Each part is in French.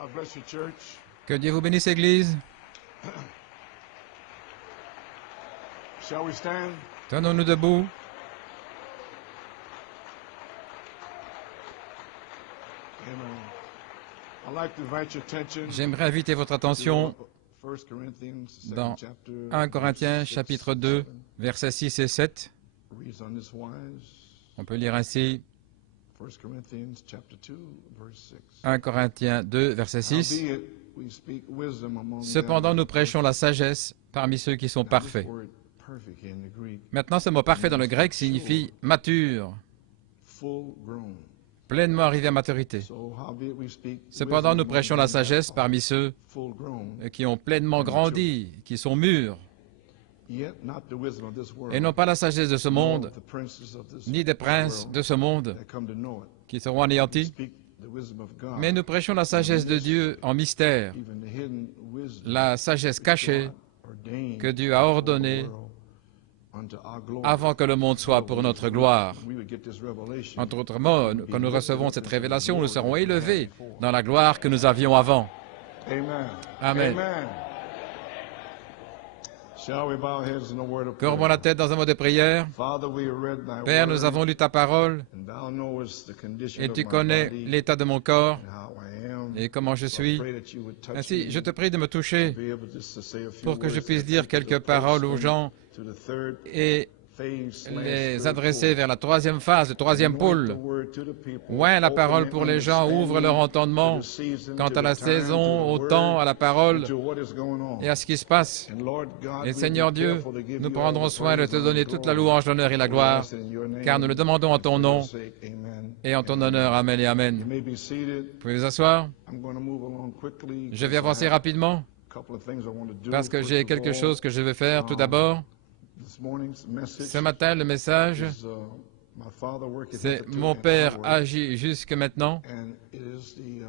God bless you, church. Que Dieu vous bénisse, Église. Shall we stand? Tenons-nous debout. Amen. I'd like to invite your attention J'aimerais inviter votre attention to 1 Corinthians, the dans second chapter, 1 Corinthiens, verse 6, chapitre 2, 7. versets 6 et 7. Reads on this wise. On peut lire ainsi 1 Corinthians chapter 2, verse 6. 1 Corinthiens 2, verset 6. Howbeit, we speak wisdom among Cependant, them nous prêchons la sagesse parmi ceux qui sont that this parfaits. word perfect in the Greek, Maintenant, ce mot parfait dans le grec signifie mature, full grown. pleinement arrivé à maturité. So howbeit we speak Cependant, wisdom nous among prêchons la them that sagesse are parmi ceux full grown, qui ont pleinement grandi, qui sont mûrs, yet not the wisdom of this world, et non pas la sagesse de ce nor monde, of the princes of this ni des princes world de ce monde that come to know it. qui seront We anéantis, speak the wisdom of God, mais nous prêchons la sagesse de Dieu en mystère, even the hidden wisdom la sagesse cachée ordained que Dieu a ordonnée for the world unto our glory. avant que le monde soit pour notre gloire. We would get this revelation. Entre autres mots, quand nous recevons cette révélation, nous serons élevés dans la gloire que nous avions avant. Amen. Amen. Amen. Shall we bow our heads in a word of Courbons prayer? la tête dans un mot de prière. Father, we have read thy Père, word, nous avons lu ta parole and thou knowest the condition et of tu my connais body l'état de mon corps and how I am. et comment je So I suis. pray that you would touch Ainsi, me je te prie de me toucher to be able just to say a few pour que je words puisse that dire take us quelques paroles aux closer gens to the third et phase les / adresser third vers la troisième phase, le troisième pole. Anoint pôle. the word to the people, Oint la open parole their pour les gens, ouvre leur understanding entendement to the season, quant to à la the time, saison, to au the temps, word, à la parole and to what is going on. et à ce qui se passe. And Lord God, Et we Seigneur be Dieu, careful to give nous you all prendrons the soin de praise te and donner the toute la glory. louange, l'honneur et la We gloire, ask it in your name, car nous le demandons en ton for nom your sake. Amen. et en ton Amen. honneur. Amen et You Amen. may be seated. Vous pouvez vous asseoir. I'm going to move along quickly. Je vais because I avancer have rapidement a couple of things I want to do. parce que First j'ai of quelque all, chose que je veux faire. Tout d'abord, this morning's message ce matin, le message, is, my father worketh c'est hitherto mon and Père onward, agit jusque maintenant and it is the,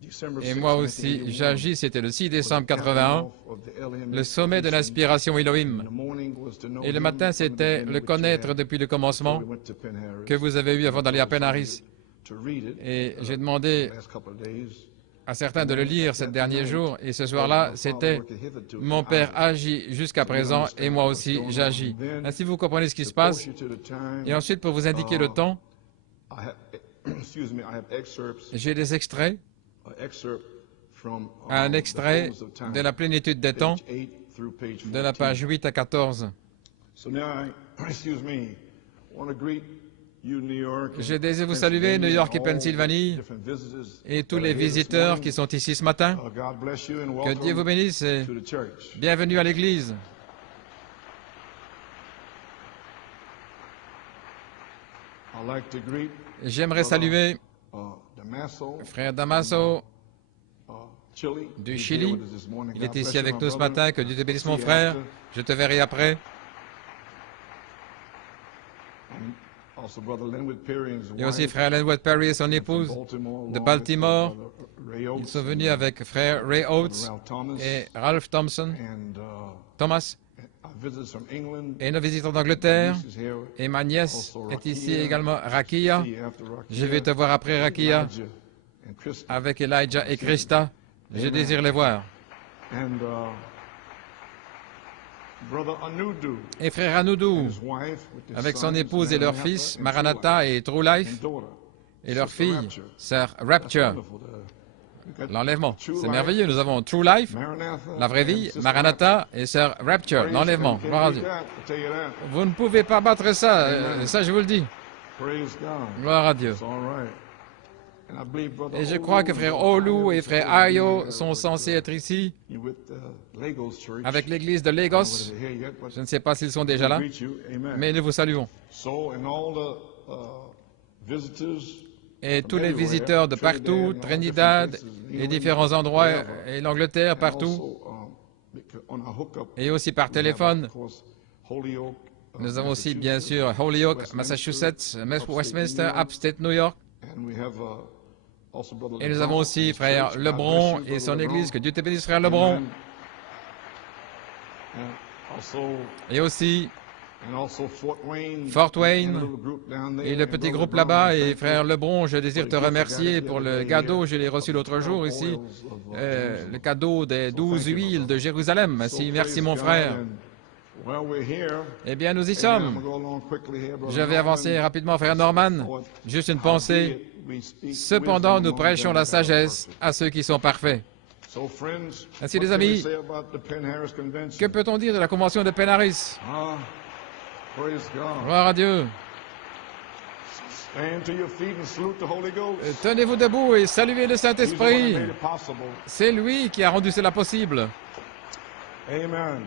December et 6, moi aussi 1981, j'agis. C'était le 6 was the décembre capping 81, off of the Elohim le sommet de Inspiration. l'inspiration Elohim. And the morning was to know Et le him matin, from the c'était beginning, le which you connaître had depuis le before commencement we went to Penn Harris. que vous avez eu avant d'aller à Penn Harris. To read it, Et j'ai the demandé last couple of days. à certains de le lire ces derniers jours. Et ce soir-là, c'était « Mon Père agit jusqu'à présent et moi aussi j'agis ». Ainsi, vous comprenez ce qui se passe. Et ensuite, pour vous indiquer le temps, j'ai des extraits, un extrait de la plénitude des temps, de la page 8 à 14. Je désire vous saluer, New York et Pennsylvanie, et tous les visiteurs qui sont ici ce matin. Que Dieu vous bénisse et bienvenue à l'Église. J'aimerais saluer frère Damaso du Chili. Il est ici avec nous ce matin. Que Dieu te bénisse, mon frère. Je te verrai après. Il y a aussi frère Lenwood Perry et son épouse de Baltimore. Ils sont venus avec frère Ray Oates et Ralph Thomas. Et nos visiteurs d'Angleterre. Et ma nièce est ici également, Rakia. Je vais te voir après, Rakia, avec Elijah et Krista. Je désire les voir. Et frère Anoudou, avec son épouse et leur fils, Maranatha et True Life, et leur fille, sœur Rapture. L'enlèvement. C'est merveilleux. Nous avons True Life, la vraie vie, Maranatha et sœur Rapture, l'enlèvement. Gloire à Dieu. Vous ne pouvez pas battre ça, ça je vous le dis. Gloire à Dieu. Et je crois que frère Olu et frère Ayo sont censés être ici avec l'église de Lagos. Je ne sais pas s'ils sont déjà là, mais nous vous saluons. Et tous les visiteurs de partout, Trinidad, les différents endroits, et l'Angleterre, partout, et aussi par téléphone. Nous avons aussi, bien sûr, Holyoke, Massachusetts, Westminster, Upstate New York. Et nous avons aussi frère Lebron et son église. Que Dieu te bénisse, frère Lebron. Et aussi Fort Wayne et le petit groupe là-bas. Et frère Lebron, je désire te remercier pour le cadeau. Je l'ai reçu l'autre jour ici. Le cadeau des 12 huiles de Jérusalem. Merci mon frère. Eh bien, nous y sommes. Je vais avancer rapidement, frère Norman. Juste une pensée. Cependant, nous prêchons la sagesse à ceux qui sont parfaits. Ainsi, les amis, que peut-on dire de la convention de Penn Harris? Gloire à Dieu. Tenez-vous debout et saluez le Saint-Esprit. C'est lui qui a rendu cela possible. Amen.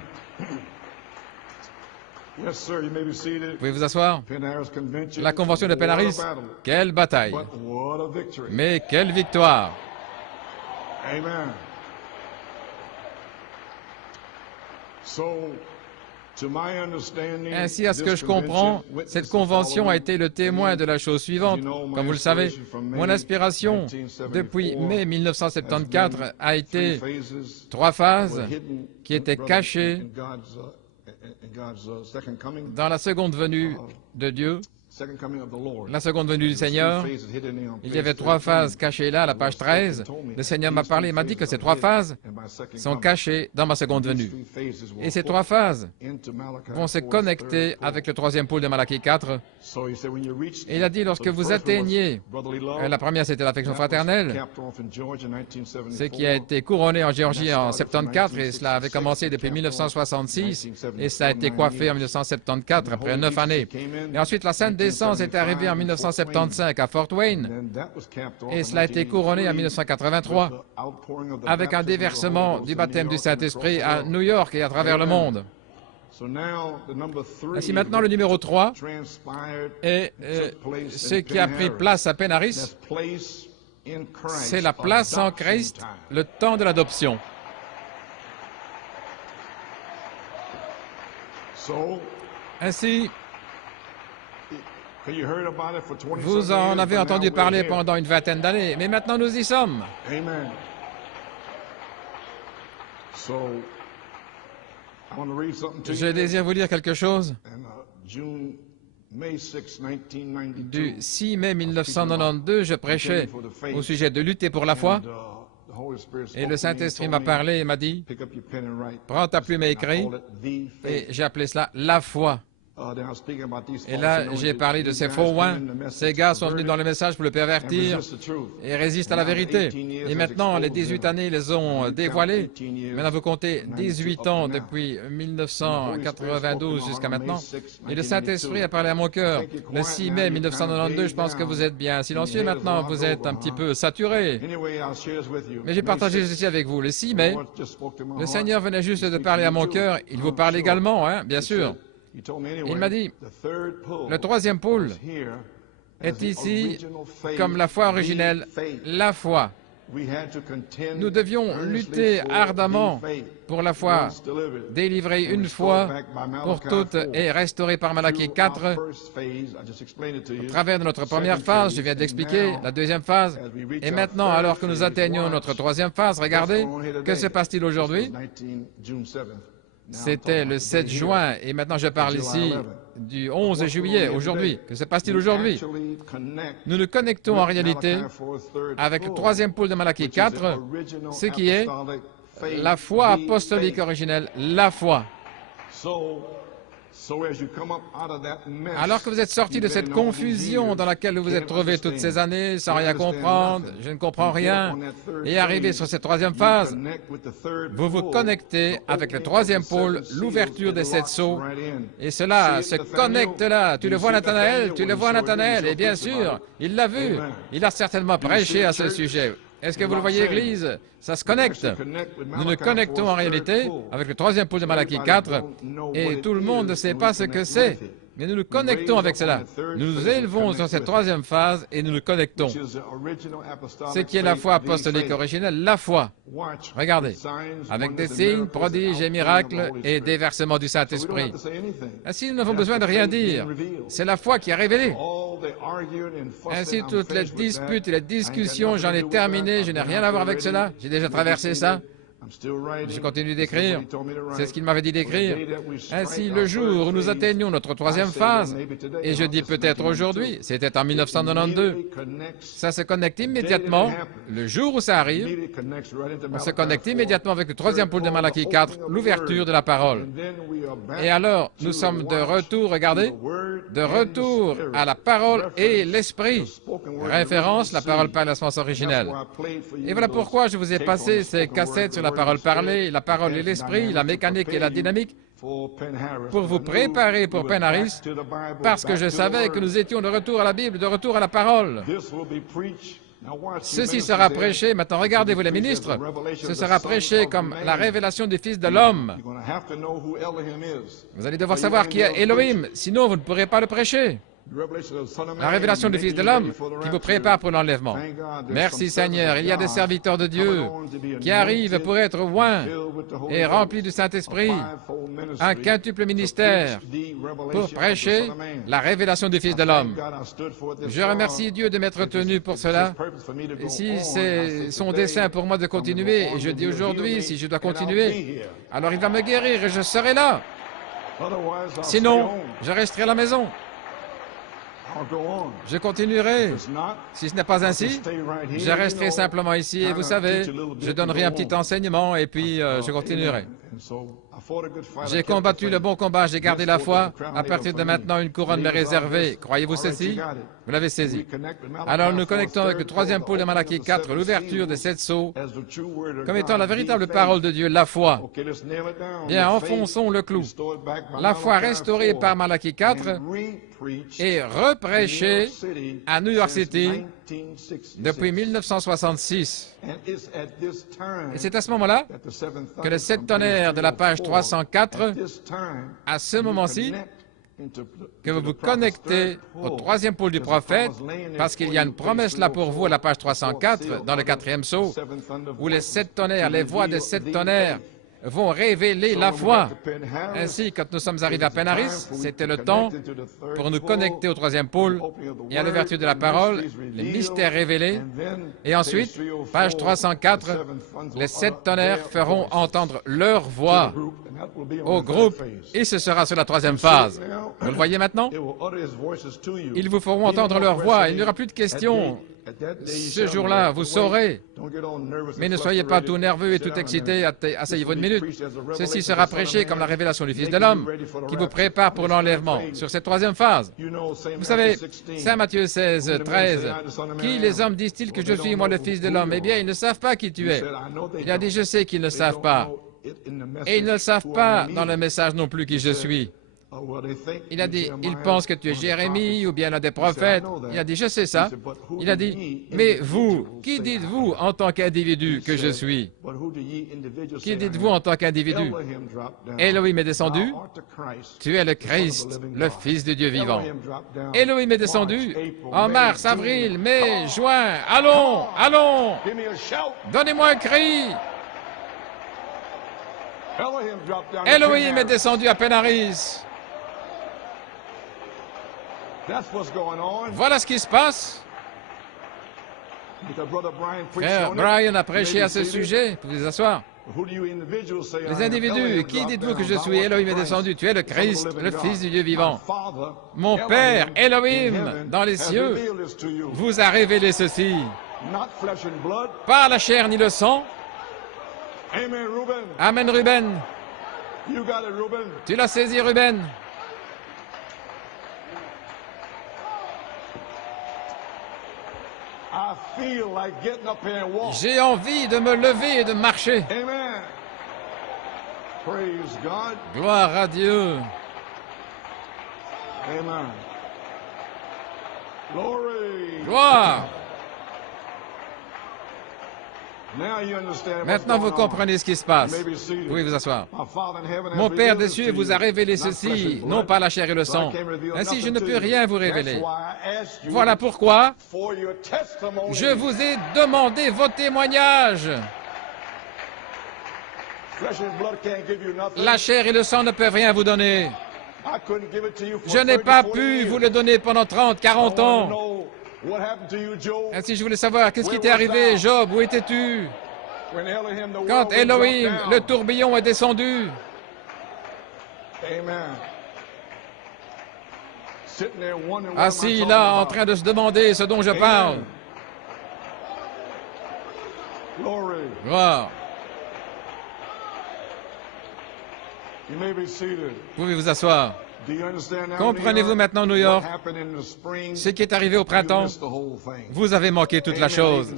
Yes, sir, you may be seated. Vous pouvez vous asseoir. La convention de Penn Harris, quelle bataille. Mais quelle victoire. Amen. Ainsi, à ce que je comprends, cette convention a été le témoin de la chose suivante. Comme vous le savez, mon aspiration depuis mai 1974 a été 3 phases qui étaient cachées dans la seconde venue de Dieu, la seconde venue du Seigneur. Il y avait 3 phases cachées là, à la page 13. Le Seigneur m'a parlé, il m'a dit que ces 3 phases sont cachées dans ma seconde venue. Et ces 3 phases vont se connecter avec le 3e pôle de Malachie 4. Et il a dit, lorsque vous atteignez, la première c'était l'affection fraternelle, ce qui a été couronné en Géorgie en 74, et cela avait commencé depuis 1966, et ça a été coiffé en 1974, après 9 années. Et ensuite, la Sainte Descente est arrivée en 1975 à Fort Wayne, et cela a été couronné en 1983, avec un déversement du baptême du Saint-Esprit à New York et à travers le monde. Ainsi, maintenant, le numéro 3 est ce qui a pris place à Penn Harris, c'est la place en Christ, le temps de l'adoption. Ainsi, vous en avez entendu parler pendant une vingtaine d'années, mais maintenant nous y sommes. Amen. Je désire vous dire quelque chose. Du 6 mai 1992, je prêchais au sujet de lutter pour la foi, et le Saint-Esprit m'a parlé et m'a dit, prends ta plume et écris, et j'ai appelé cela la foi. Et là, j'ai parlé de ces faux oins. Ces gars sont venus dans le message pour le pervertir et résistent à la vérité. Et maintenant, les 18 années, ils les ont dévoilés. Maintenant, vous comptez 18 ans depuis 1992 jusqu'à maintenant. Et le Saint-Esprit a parlé à mon cœur. Le 6 mai 1992, je pense que vous êtes bien silencieux maintenant. Vous êtes un petit peu saturé. Mais j'ai partagé ceci avec vous. Le 6 mai, le Seigneur venait juste de parler à mon cœur. Il vous parle également, hein, bien sûr. Il m'a dit, le 3e pôle est ici comme la foi originelle, la foi. Nous devions lutter ardemment pour la foi, délivrée une fois pour toutes et restaurée par Malachie 4. Au travers de notre première phase, je viens d'expliquer la 2e phase. Et maintenant, alors que nous atteignons notre 3e phase, regardez, que se passe-t-il aujourd'hui? C'était le 7 juin, et maintenant je parle ici du 11 juillet, aujourd'hui. Que se passe-t-il aujourd'hui? Nous nous connectons en réalité avec le 3e pôle de Malachie 4, ce qui est la foi apostolique originelle, la foi. Alors que vous êtes sortis de cette confusion dans laquelle vous vous êtes trouvés toutes ces années, sans rien comprendre, je ne comprends rien, et arrivé sur cette 3e phase, vous vous connectez avec le 3e pôle, l'ouverture des 7 sceaux, et cela se connecte là. Tu le vois, Nathanaël? Tu le vois, Nathanaël? Et bien sûr, il l'a vu. Il a certainement prêché à ce sujet. Est-ce que vous le voyez, Église? Ça se connecte. Nous nous connectons en réalité avec le 3e pôle de Malachie 4, et tout le monde ne sait pas ce que c'est, mais nous nous connectons avec cela. Nous nous élevons sur cette 3e phase et nous nous connectons. Ce qui est la foi apostolique originelle, la foi. Regardez, avec des signes, prodiges et miracles et déversement du Saint-Esprit. Ainsi, nous n'avons besoin de rien dire. C'est la foi qui a révélé. Ainsi, toutes les disputes et les discussions, j'en ai terminé, je n'ai rien à voir avec cela. J'ai déjà traversé ça. Je continue d'écrire. C'est ce qu'il m'avait dit d'écrire. Ainsi, le jour où nous atteignons notre troisième phase, et je dis peut-être aujourd'hui, c'était en 1992, ça se connecte immédiatement, le jour où ça arrive, on se connecte immédiatement avec le troisième pôle de Malachie 4, l'ouverture de la parole. Et alors, nous sommes de retour, regardez, de retour à la parole et l'esprit. Référence, la parole par la semence originelle. Et voilà pourquoi je vous ai passé ces cassettes sur la parole parlée, la parole et l'esprit, la mécanique et la dynamique, pour vous préparer pour Pen Harris, parce que je savais que nous étions de retour à la Bible, de retour à la parole. Ceci sera prêché, maintenant regardez-vous les ministres, ce sera prêché comme la révélation du Fils de l'homme. Vous allez devoir savoir qui est Elohim, sinon vous ne pourrez pas le prêcher. La révélation du Fils de l'homme qui vous prépare pour l'enlèvement. Merci Seigneur, il y a des serviteurs de Dieu qui arrivent pour être oints et remplis du Saint-Esprit, un quintuple ministère pour prêcher la révélation du Fils de l'homme. Je remercie Dieu de m'être tenu pour cela. Et si c'est son dessein pour moi de continuer, et je dis aujourd'hui, si je dois continuer, alors il va me guérir et je serai là. Sinon, je resterai à la maison. Je continuerai. Si ce n'est pas ainsi, je resterai simplement ici et vous savez, je donnerai un petit enseignement et puis je continuerai. J'ai combattu le bon combat, j'ai gardé la foi. À partir de maintenant, une couronne m'est réservée. Croyez-vous ceci? Vous l'avez saisi. Alors nous connectons avec le troisième pôle de Malachie 4, l'ouverture des 7 sceaux, comme étant la véritable parole de Dieu, la foi. Bien, enfonçons le clou. La foi restaurée par Malachie 4 est reprêchée à New York City depuis 1966. Et c'est à ce moment-là que le 7 tonnerres de la page 304, à ce moment-ci, que vous vous connectez au troisième pôle du prophète, parce qu'il y a une promesse là pour vous à la page 304, dans le 4e sceau, où les 7 tonnerres, les voix des 7 tonnerres, vont révéler la foi. Ainsi, quand nous sommes arrivés à Pen Harris, c'était le temps pour nous connecter au troisième pôle et à l'ouverture de la parole, les mystères révélés. Et ensuite, page 304, les 7 tonnerres feront entendre leur voix au groupe et ce sera sur la troisième phase. Vous le voyez maintenant? Ils vous feront entendre leur voix. Il n'y aura plus de questions. Ce jour-là, vous saurez. Mais ne soyez pas tout nerveux et tout excité. Asseyez-vous une minute. Ceci sera prêché comme la révélation du Fils de l'homme qui vous prépare pour l'enlèvement sur cette troisième phase. Vous savez, Saint Matthieu 16, 13, « Qui les hommes disent-ils que je suis, moi, le Fils de l'homme? » Eh bien, ils ne savent pas qui tu es. Il a dit, je sais qu'ils ne savent pas. Et ils ne savent pas dans le message non plus qui je suis. Il a dit, ils pensent que tu es Jérémie ou bien l'un des prophètes. Il a dit, je sais ça. Il a dit, mais vous, qui dites-vous en tant qu'individu que je suis? Qui dites-vous en tant qu'individu? Elohim est descendu. Tu es le Christ, le Fils de Dieu vivant. Elohim est descendu en mars, avril, mai, juin. Allons, allons. Donnez-moi un cri. Elohim est descendu à Pen Harris. Voilà ce qui se passe. Frère Brian a prêché à ce sujet. Vous pouvez vous asseoir. Les individus, qui dites-vous que je suis? Elohim est descendu. Tu es le Christ, le Fils du Dieu vivant. Mon Père, Elohim, dans les cieux, vous a révélé ceci. Pas la chair ni le sang. Amen, Ruben. Tu l'as saisi, Ruben. J'ai envie de me lever et de marcher. Gloire à Dieu. Gloire. Maintenant, vous comprenez ce qui se passe. Vous pouvez vous asseoir. Mon Père des cieux vous a révélé ceci, non pas la chair et le sang. Ainsi, je ne peux rien vous révéler. Voilà pourquoi je vous ai demandé vos témoignages. La chair et le sang ne peuvent rien vous donner. Je n'ai pas pu vous le donner pendant 30, 40 ans. Ainsi, je voulais savoir, qu'est-ce qui t'est arrivé, Job? Où étais-tu? Quand Elohim, le tourbillon, est descendu, assis là, en train de se demander ce dont je parle. Gloire. Vous pouvez vous asseoir. Comprenez-vous maintenant, New York, ce qui est arrivé au printemps? Vous avez manqué toute la chose.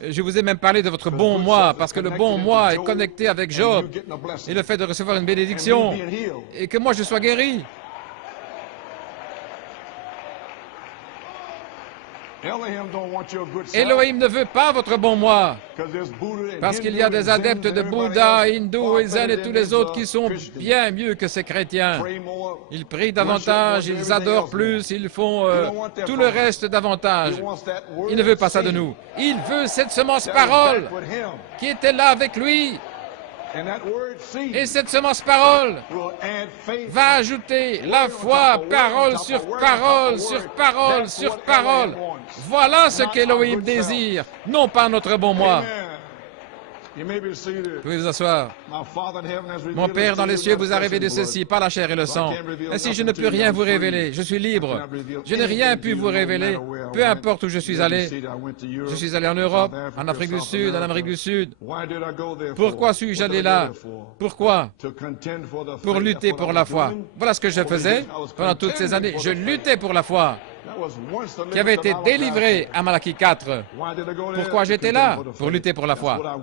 Je vous ai même parlé de votre bon moi, parce que le bon moi est connecté avec Job et le fait de recevoir une bénédiction et que moi je sois guéri. Elohim ne veut pas votre bon moi, parce qu'il y a des adeptes de Bouddha, hindous, et zen et tous les autres qui sont bien mieux que ces chrétiens. Ils prient davantage, ils adorent plus, ils font tout le reste davantage. Il ne veut pas ça de nous. Il veut cette semence parole qui était là avec lui. Et cette semence parole va ajouter la foi, parole sur parole, sur parole, sur parole. Voilà ce qu'Elohim désire, non pas notre bon moi. Vous pouvez vous asseoir. Mon Père dans les cieux vous a révélé ceci par la chair et le sang. Ainsi, je ne peux rien vous révéler. Je suis libre. Je n'ai rien pu vous révéler, peu importe où je suis allé. Je suis allé en Europe, en Afrique du Sud, en Amérique du Sud. Pourquoi suis-je allé là? Pourquoi? Pour lutter pour la foi. Voilà ce que je faisais pendant toutes ces années. Je luttais pour la foi qui avait été délivrée à Malachie 4. Pourquoi j'étais là? Pour lutter pour la foi.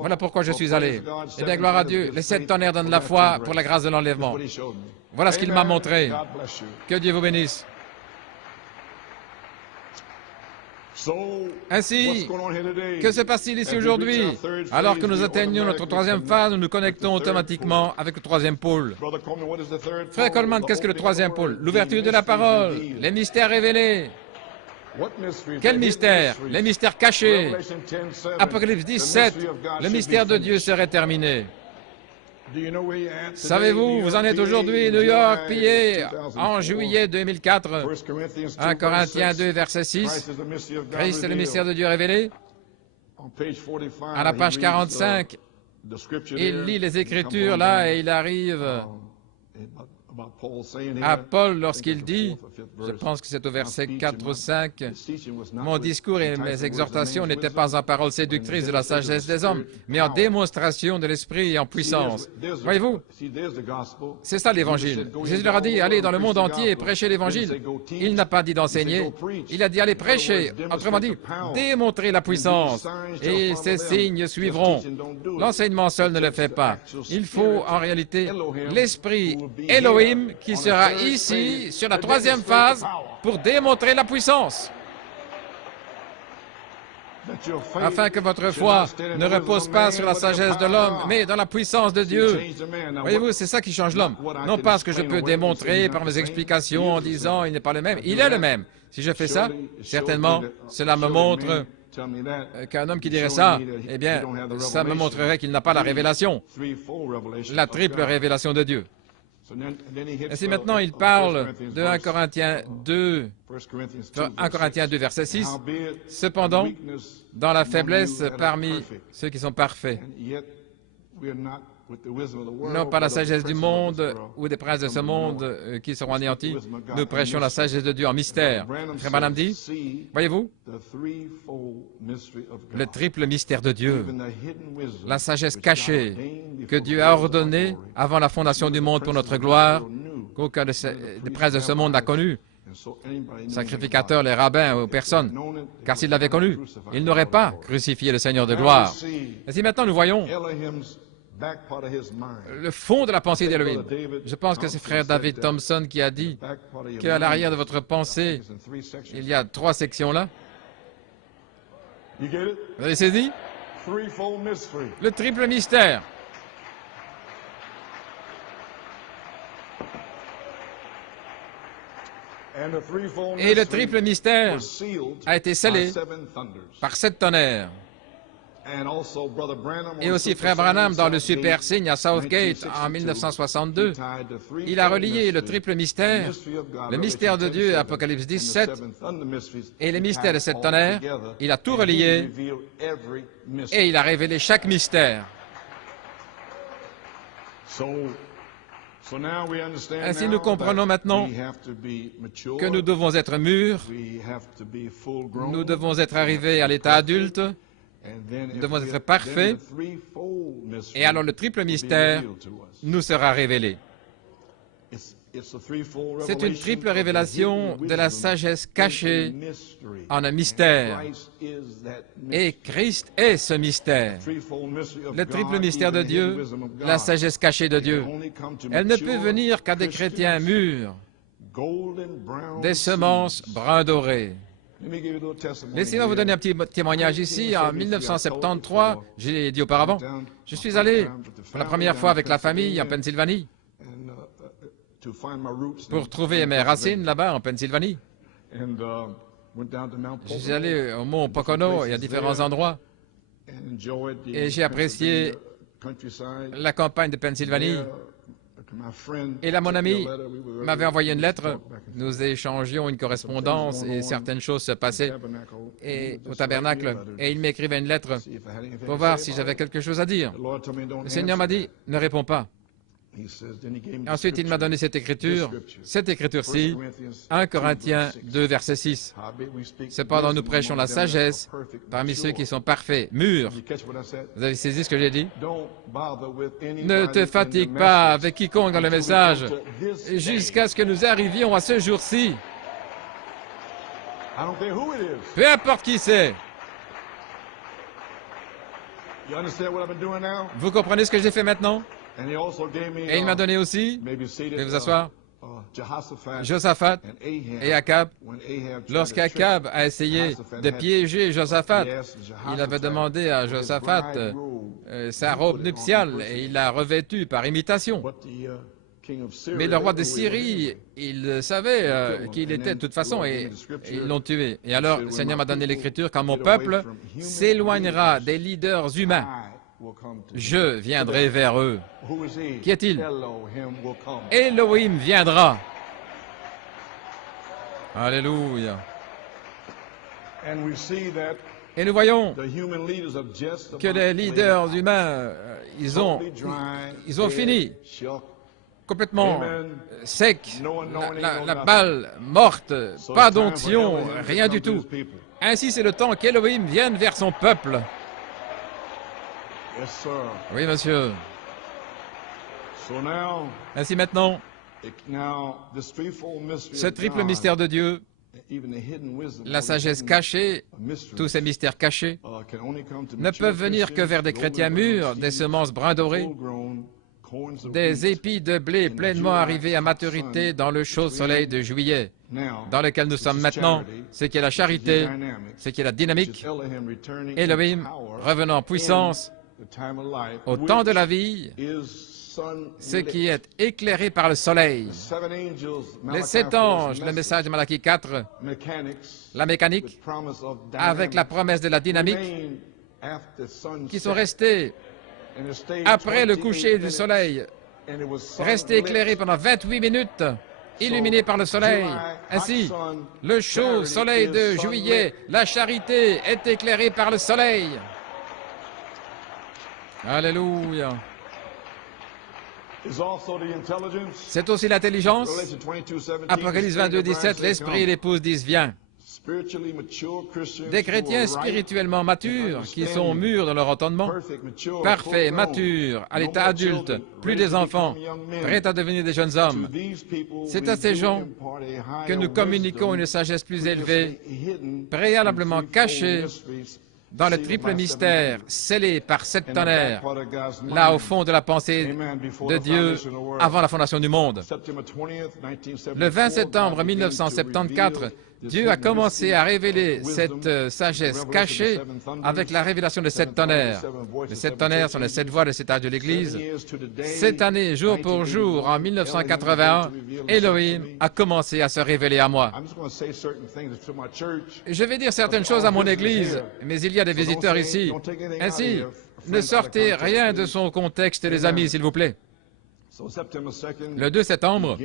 Voilà pourquoi je suis allé. Eh bien, gloire à Dieu, les 7 tonnerres donnent la foi pour la grâce de l'enlèvement. Voilà ce qu'il m'a montré. Que Dieu vous bénisse. Ainsi, que se passe-t-il ici aujourd'hui? Alors que nous atteignons notre troisième phase, nous nous connectons automatiquement avec le troisième pôle. Frère Coleman, qu'est-ce que le troisième pôle? L'ouverture de la parole, les mystères révélés. Quel mystère? Les mystères cachés. Apocalypse 17, le mystère de Dieu serait terminé. Savez-vous, vous en êtes aujourd'hui, New York, pillé en juillet 2004. 1 Corinthiens 2, verset 6. Christ est le mystère de Dieu révélé. À la page 45, il lit les Écritures là et il arrive à Paul lorsqu'il dit, je pense que c'est au verset 4 ou 5, « Mon discours et mes exhortations n'étaient pas en parole séductrice de la sagesse des hommes, mais en démonstration de l'Esprit et en puissance. » Voyez-vous, c'est ça l'Évangile. Jésus leur a dit, « Allez dans le monde entier et prêchez l'Évangile. » Il n'a pas dit d'enseigner, il a dit, « Allez prêcher. » Autrement dit, démontrer la puissance, et ces signes suivront. L'enseignement seul ne le fait pas. Il faut en réalité l'Esprit Elohim qui sera ici, sur la troisième phase, pour démontrer la puissance. Afin que votre foi ne repose pas sur la sagesse de l'homme, mais dans la puissance de Dieu. Voyez-vous, c'est ça qui change l'homme. Non pas ce que je peux démontrer par mes explications en disant « il n'est pas le même ». Il est le même. Si je fais ça, certainement, cela me montre qu'un homme qui dirait ça, eh bien, ça me montrerait qu'il n'a pas la révélation, la triple révélation de Dieu. Ainsi maintenant, il parle de 1 Corinthiens 2, verset 6. Cependant, dans la faiblesse parmi ceux qui sont parfaits, non pas la sagesse du monde ou des princes de ce monde qui seront anéantis, nous prêchons la sagesse de Dieu en mystère. Frère Branham dit, voyez-vous, le triple mystère de Dieu, la sagesse cachée que Dieu a ordonnée avant la fondation du monde pour notre gloire, qu'aucun des princes de ce monde n'a connu. Sacrificateurs, les rabbins ou personne, car s'ils l'avaient connu, ils n'auraient pas crucifié le Seigneur de gloire. Et si maintenant nous voyons le fond de la pensée d'Elohim. Je pense que c'est frère David Thompson qui a dit qu'à l'arrière de votre pensée, il y a 3 sections là. Vous avez saisi? Le triple mystère. Et le triple mystère a été scellé par 7 tonnerres. Et aussi Frère Branham dans le Super Signe à Southgate en 1962. Il a relié le triple mystère, le mystère de Dieu, Apocalypse 17, et les mystères de sept tonnerres. Il a tout relié et il a révélé chaque mystère. Ainsi, nous comprenons maintenant que nous devons être mûrs, nous devons être arrivés à l'état adulte, nous devons être parfaits, et alors le triple mystère nous sera révélé. C'est une triple révélation de la sagesse cachée en un mystère. Et Christ est ce mystère. Le triple mystère de Dieu, la sagesse cachée de Dieu. Elle ne peut venir qu'à des chrétiens mûrs, des semences brun doré. Laissez-moi vous donner un petit témoignage ici. En 1973, j'ai dit auparavant, je suis allé pour la première fois avec la famille en Pennsylvanie pour trouver mes racines là-bas en Pennsylvanie. Je suis allé au mont Pocono et à différents endroits et j'ai apprécié la campagne de Pennsylvanie. Et là, mon ami m'avait envoyé une lettre, nous échangions une correspondance et certaines choses se passaient au tabernacle. Et il m'écrivait une lettre pour voir si j'avais quelque chose à dire. Le Seigneur m'a dit, ne réponds pas. Ensuite, il m'a donné cette écriture-ci, 1 Corinthiens 2, verset 6. Cependant, nous prêchons la sagesse parmi ceux qui sont parfaits, mûrs. Vous avez saisi ce que j'ai dit? Ne te fatigue pas avec quiconque dans le message jusqu'à ce que nous arrivions à ce jour-ci. Peu importe qui c'est. Vous comprenez ce que j'ai fait maintenant? Et il m'a donné aussi, veuillez vous asseoir, Josaphat et Akab. Lorsqu'Akab a essayé de piéger Josaphat, il avait demandé à Josaphat sa robe nuptiale et il l'a revêtue par imitation. Mais le roi de Syrie, il savait qui il était de toute façon et ils l'ont tué. Et alors, le Seigneur m'a donné l'écriture, quand mon peuple s'éloignera des leaders humains, je viendrai vers eux. Qui est-il? Elohim viendra. Alléluia. Et nous voyons que les leaders humains, ils ont fini complètement secs, la balle morte, pas d'onction, rien du tout. Ainsi, c'est le temps qu'Elohim vienne vers son peuple. Oui, monsieur. Ainsi maintenant, ce triple mystère de Dieu, la sagesse cachée, tous ces mystères cachés, ne peuvent venir que vers des chrétiens mûrs, des semences brun doré, des épis de blé pleinement arrivés à maturité dans le chaud soleil de juillet, dans lequel nous sommes maintenant, ce qui est la charité, ce qui est la dynamique, Elohim revenant en puissance, au temps de la vie, ce qui est éclairé par le soleil. Les 7 anges, le message de Malachie 4, la mécanique, avec la promesse de la dynamique, qui sont restés après le coucher du soleil, restés éclairés pendant 28 minutes, illuminés par le soleil. Ainsi, le chaud soleil de juillet, la charité est éclairée par le soleil. Alléluia. C'est aussi l'intelligence. Apocalypse 22, 17, l'Esprit et l'épouse disent, viens. Des chrétiens spirituellement matures, qui sont mûrs dans leur entendement, parfaits, matures, à l'état adulte, plus des enfants, prêts à devenir des jeunes hommes. C'est à ces gens que nous communiquons une sagesse plus élevée, préalablement cachée dans le triple mystère, scellé par 7 tonnerres, là au fond de la pensée de Dieu avant la fondation du monde. Le 20 septembre 1974, Dieu a commencé à révéler cette sagesse cachée avec la révélation de 7 tonnerres. Les 7 tonnerres sont les 7 voix de cet âge de l'Église. Cette année, jour pour jour, en 1981, Elohim a commencé à se révéler à moi. Je vais dire certaines choses à mon Église, mais il y a des visiteurs ici. Ainsi, ne sortez rien de son contexte, les amis, s'il vous plaît. Le 2 septembre,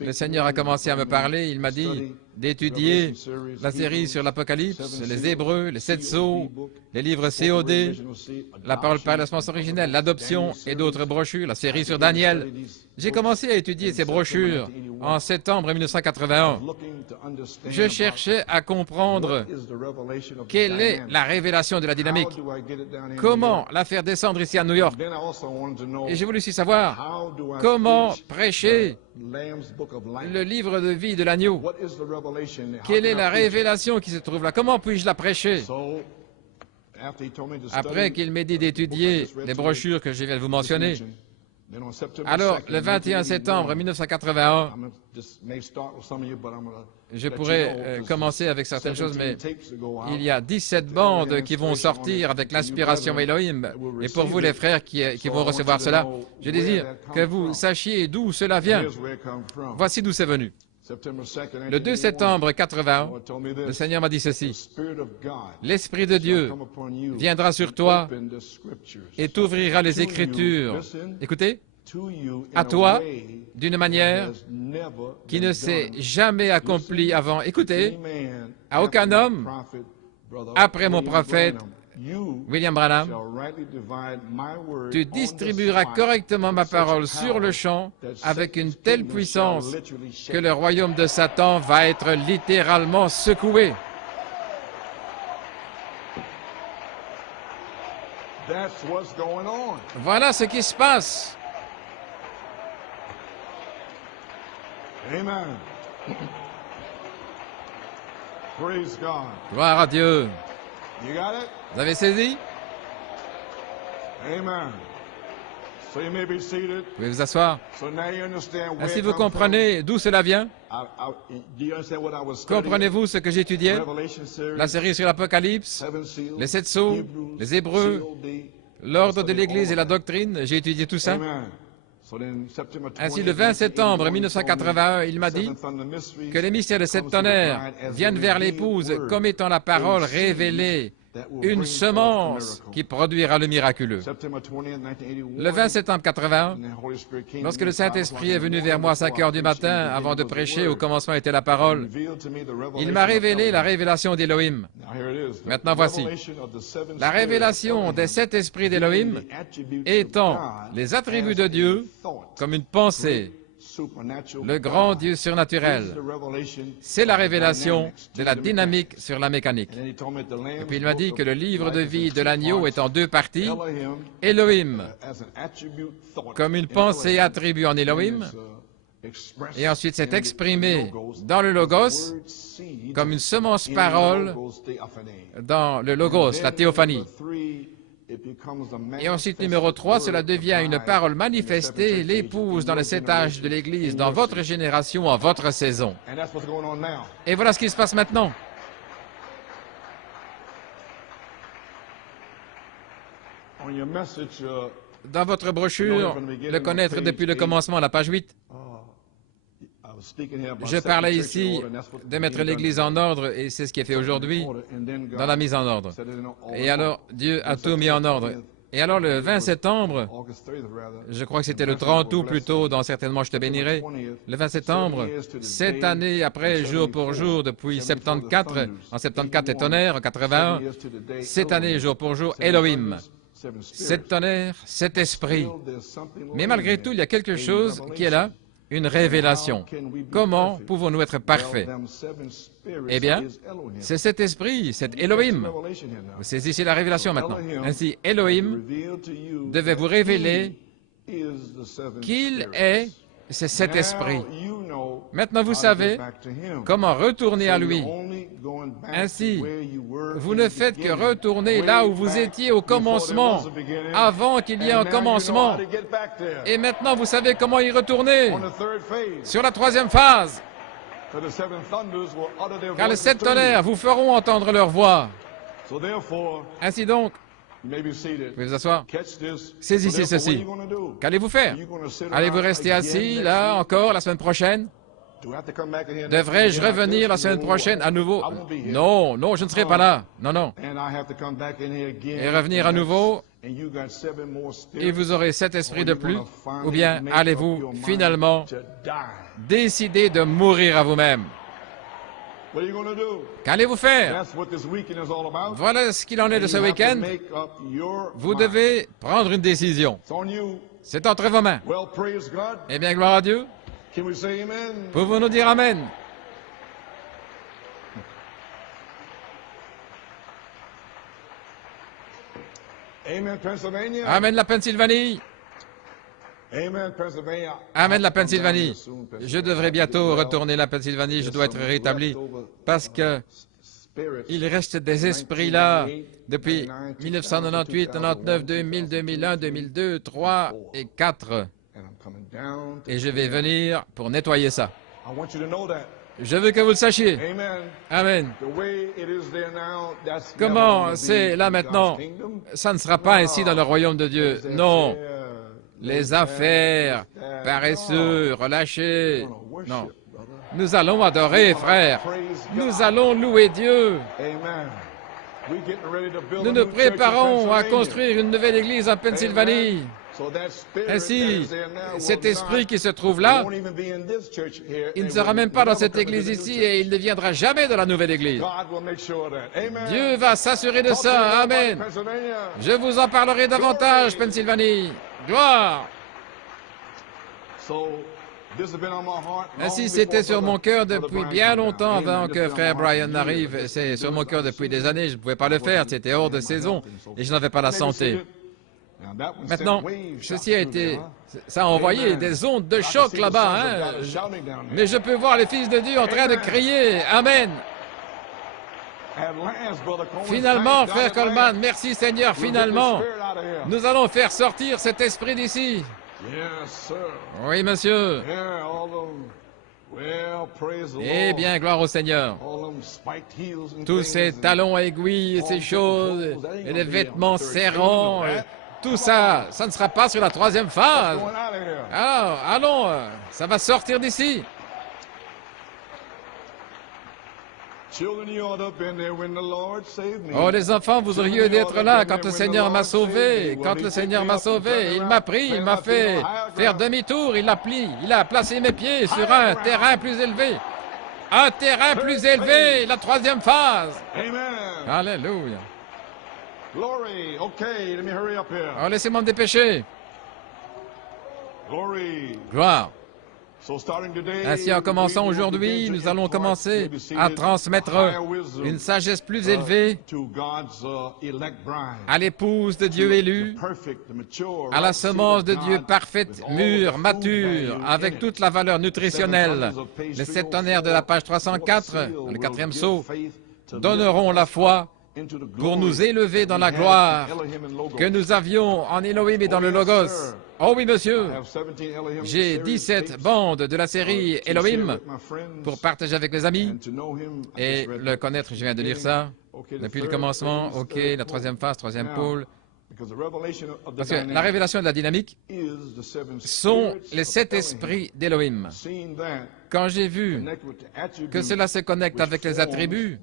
le Seigneur a commencé à me parler. Il m'a dit d'étudier la série sur l'Apocalypse, les Hébreux, les 7 sceaux, les livres COD, la parole par la semence originelle, l'adoption et d'autres brochures, la série sur Daniel. J'ai commencé à étudier ces brochures en septembre 1981. Je cherchais à comprendre quelle est la révélation de la dynamique. Comment la faire descendre ici à New York? Et j'ai voulu aussi savoir comment prêcher le livre de vie de l'agneau. Quelle est la révélation qui se trouve là? Comment puis-je la prêcher? Après qu'il m'ait dit d'étudier les brochures que je viens de vous mentionner, alors, le 21 septembre 1981, je pourrais commencer avec certaines choses, mais il y a 17 bandes qui vont sortir avec l'inspiration Elohim. Et pour vous, les frères qui vont recevoir cela, je désire que vous sachiez d'où cela vient. Voici d'où c'est venu. Le 2 septembre 81, le Seigneur m'a dit ceci: l'Esprit de Dieu viendra sur toi et t'ouvrira les Écritures. Écoutez, à toi, d'une manière qui ne s'est jamais accomplie avant. Écoutez, à aucun homme, après mon prophète, William Branham, tu distribueras correctement ma parole sur le champ avec une telle puissance que le royaume de Satan va être littéralement secoué. Voilà ce qui se passe. Amen. Praise God. Gloire à Dieu. You got it? Vous avez saisi? Amen. So you may be seated. Vous pouvez vous asseoir. So now you understand where Ainsi, it vous comes from. comprenez d'où cela vient? Do you understand what I was studying? Comprenez-vous ce que j'étudiais? Revelation series, La série sur l'Apocalypse, Seven Seals, les 7 sceaux, Hebrews, les Hébreux, COD. l'ordre de l'Église et la doctrine. J'ai étudié tout ça. Amen. So then, September 20, Ainsi, le 20 septembre 1981, il m'a dit que les mystères de 7 tonnerres viennent vers l'épouse comme étant la parole révélée, une semence qui produira le miraculeux. Le 20 septembre 81, lorsque le Saint-Esprit est venu vers moi à 5 heures du matin, avant de prêcher, au commencement était la parole, il m'a révélé la révélation d'Élohim. Maintenant voici, la révélation des 7 esprits d'Élohim étant les attributs de Dieu comme une pensée, le grand Dieu surnaturel. C'est la révélation de la dynamique sur la mécanique. Et puis il m'a dit que le livre de vie de l'agneau est en 2 parties. Elohim, comme une pensée attribue en Elohim, et ensuite c'est exprimé dans le Logos, comme une semence parole dans le Logos, la théophanie. Et ensuite, numéro 3, cela devient une parole manifestée, l'épouse dans les 7 âges de l'Église, dans votre génération, en votre saison. Et voilà ce qui se passe maintenant. Dans votre brochure, le connaître depuis le commencement, la page 8, je parlais ici de mettre l'Église en ordre, et c'est ce qui est fait aujourd'hui, dans la mise en ordre. Et alors, Dieu a tout mis en ordre. Et alors, le 20 septembre, je crois que c'était le 30 août plutôt, dans Certainement je te bénirai, le 20 septembre, 7 années après, jour pour jour, depuis 74, en 74 les tonnerres, en 81, 7 années, jour pour jour, Elohim. 7 tonnerres, 7 esprits. Mais malgré tout, il y a quelque chose qui est là. Une révélation. Comment pouvons-nous être parfaits? Eh bien, c'est cet esprit, cet Elohim. Vous saisissez la révélation maintenant. Ainsi, Elohim devait vous révéler qu'il est, c'est cet esprit. Maintenant, vous savez comment retourner à lui. Ainsi, vous ne faites que retourner là où vous étiez au commencement, avant qu'il y ait un commencement. Et maintenant, vous savez comment y retourner. Sur la 3e phase. car les 7 tonnerres vous feront entendre leur voix. Ainsi donc, vous pouvez vous asseoir. Saisissez ceci. Qu'allez-vous faire? Allez-vous rester assis, là, encore, la semaine prochaine? Devrais-je revenir la semaine prochaine à nouveau? Non, non, je ne serai pas là. Non, non. Et revenir à nouveau, et vous aurez 7 esprits de plus, ou bien allez-vous finalement décider de mourir à vous-même? Qu'allez-vous faire? Voilà ce qu'il en est de ce week-end. Vous devez prendre une décision. C'est entre vos mains. Eh bien, gloire à Dieu. Pouvons-nous dire Amen? Amen la Pennsylvanie. Amen la Pennsylvanie. Je devrais bientôt retourner la Pennsylvanie, je dois être rétabli, parce que il reste des esprits là depuis 1998, 99, 2000, 2001, 2002, 2003 et 4. Et je vais venir pour nettoyer ça. Je veux que vous le sachiez. Amen. Comment c'est là maintenant? Ça ne sera pas ainsi dans le royaume de Dieu. Non. Les affaires, paresseux, relâchés. Non. Nous allons adorer, frères. Nous allons louer Dieu. Nous nous préparons à construire une nouvelle église en Pennsylvanie. Ainsi, cet esprit qui se trouve là, il ne sera même pas dans cette église ici et il ne viendra jamais dans la nouvelle église. Dieu va s'assurer de ça. Amen. Je vous en parlerai davantage, Pennsylvanie. Gloire. Ainsi, c'était sur mon cœur depuis bien longtemps avant que frère Brian n'arrive. C'est sur mon cœur depuis des années. Je ne pouvais pas le faire. C'était hors de saison et je n'avais pas la santé. Maintenant, ceci a été... Ça a envoyé des ondes de choc là-bas. Hein? Mais je peux voir les fils de Dieu en train de crier. Amen. Finalement, frère Coleman, merci Seigneur, finalement, nous allons faire sortir cet esprit d'ici. Oui, monsieur. Eh bien, gloire au Seigneur. Tous ces talons aiguilles et ces choses, et les vêtements serrants, tout ça, ça ne sera pas sur la 3e phase. Alors, allons, ça va sortir d'ici. Oh, les enfants, vous auriez dû être là quand le Seigneur m'a sauvé. Quand le Seigneur m'a sauvé, il m'a pris, il m'a fait faire demi-tour, il a placé mes pieds sur un terrain plus élevé. Un terrain plus élevé, la 3e phase. Alléluia. Oh, laissez-moi me dépêcher. Gloire. Ainsi, en commençant aujourd'hui, nous allons commencer à transmettre une sagesse plus élevée à l'épouse de Dieu élue, à la semence de Dieu parfaite, mûre, mature, avec toute la valeur nutritionnelle. Les 7 tonnerres de la page 304, le 4e sceau, donneront la foi pour nous élever dans la gloire que nous avions en Elohim et dans le Logos. Oh oui, monsieur, j'ai 17 bandes de la série Elohim pour partager avec mes amis et le connaître, je viens de lire ça, depuis le commencement, ok, la 3e phase, 3e pôle. Parce que la révélation de la dynamique sont les 7 esprits d'Elohim. Quand j'ai vu que cela se connecte avec les attributs,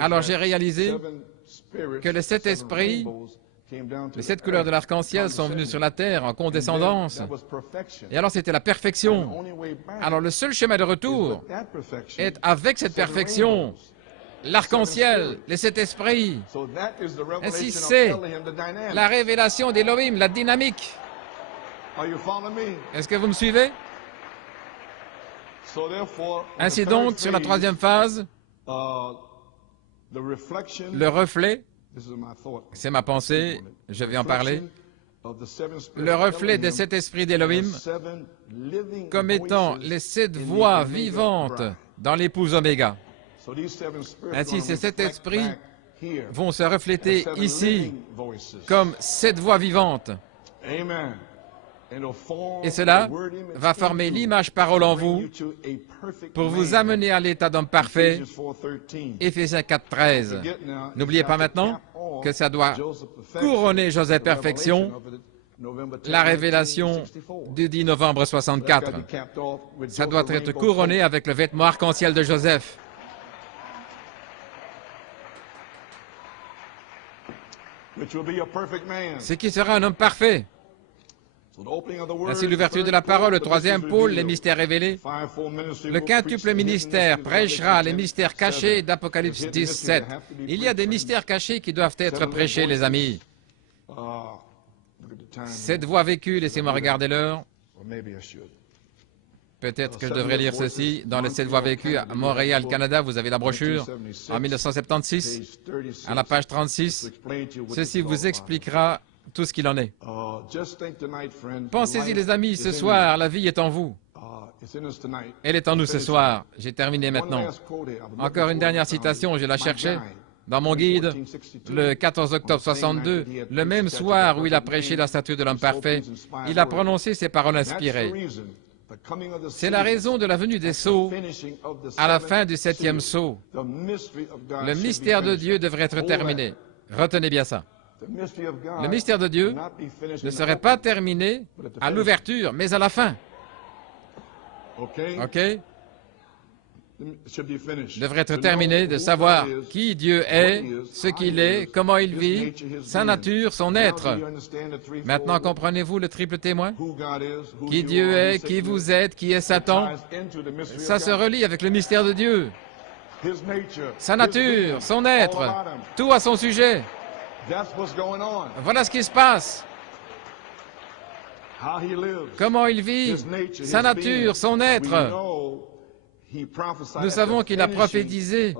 alors j'ai réalisé que les 7 esprits, les 7 couleurs de l'arc-en-ciel sont venus sur la terre en condescendance. Et alors c'était la perfection. Alors le seul chemin de retour est avec cette perfection. L'arc-en-ciel, les 7 esprits. Ainsi, c'est la révélation d'Elohim, la dynamique. Est-ce que vous me suivez? Ainsi donc, sur la 3e phase, le reflet, c'est ma pensée, je vais en parler, le reflet des 7 esprits d'Elohim comme étant les 7 voix vivantes dans l'épouse Oméga. Ainsi, ces 7 esprits vont se refléter ici comme 7 voix vivantes. Et cela va former l'image-parole en vous pour vous amener à l'état d'homme parfait. Éphésiens 4:13. N'oubliez pas maintenant que ça doit couronner Joseph Perfection, la révélation du 10 novembre 64. Ça doit être couronné avec le vêtement arc-en-ciel de Joseph. Ce qui sera un homme parfait. Ainsi, l'ouverture de la parole, le troisième pôle, les mystères révélés. Le quintuple ministère prêchera les mystères cachés d'Apocalypse 17. Il y a des mystères cachés qui doivent être prêchés, les amis. Cette voix vécue, laissez-moi regarder l'heure. Peut-être que je devrais lire ceci. Dans les 7 voix vécues à Montréal, Canada, vous avez la brochure. En 1976, à la page 36, ceci vous expliquera tout ce qu'il en est. Pensez-y, les amis, ce soir, la vie est en vous. Elle est en nous ce soir. J'ai terminé maintenant. Encore une dernière citation, je la cherchais dans mon guide, le 14 octobre 62, le même soir où il a prêché la statue de l'homme parfait, il a prononcé ces paroles inspirées. C'est la raison de la venue des sceaux à la fin du 7e sceau. Le mystère de Dieu devrait être terminé. Retenez bien ça. Le mystère de Dieu ne serait pas terminé à l'ouverture, mais à la fin. OK? Devrait être terminé de savoir qui Dieu est, ce qu'il est, comment il vit, sa nature, son être. Maintenant, comprenez-vous le triple témoin? Qui Dieu est, qui vous êtes, qui est Satan? Ça se relie avec le mystère de Dieu. Sa nature, son être, tout à son sujet. Voilà ce qui se passe. Comment il vit, sa nature, son être. Nous savons qu'il a prophétisé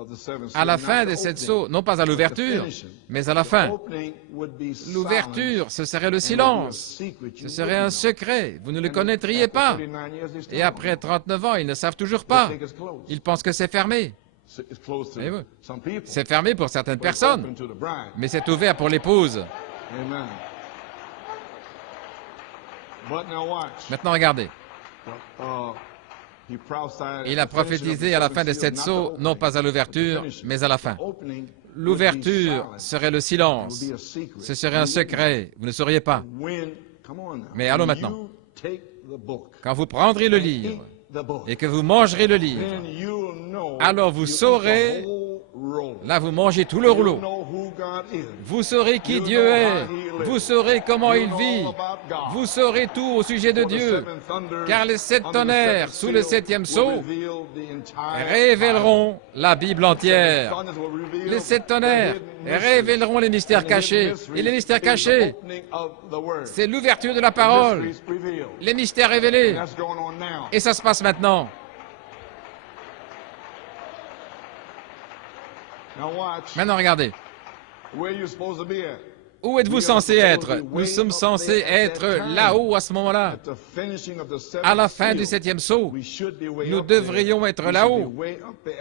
à la fin des 7 sceaux, non pas à l'ouverture, mais à la fin. L'ouverture, ce serait le silence. Ce serait un secret. Vous ne le connaîtriez pas. Et après 39 ans, ils ne savent toujours pas. Ils pensent que c'est fermé. Eh oui. C'est fermé pour certaines personnes, mais c'est ouvert pour l'épouse. Maintenant, regardez. Il a prophétisé à la fin des 7 sceaux, non pas à l'ouverture, mais à la fin. L'ouverture serait le silence. Ce serait un secret. Vous ne sauriez pas. Mais allons maintenant. Quand vous prendrez le livre et que vous mangerez le livre, alors vous saurez, là vous mangez tout le rouleau, vous saurez qui Dieu est, vous saurez comment il vit, vous saurez tout au sujet de Dieu, car les 7 tonnerres sous le 7e sceau révéleront la Bible entière. Les 7 tonnerres révéleront les mystères cachés, et les mystères cachés, c'est l'ouverture de la parole, les mystères révélés, et ça se passe maintenant. Maintenant, regardez. Où êtes-vous censé être? Nous sommes censés être là-haut à ce moment-là. À la fin du 7e sceau, nous devrions être là-haut.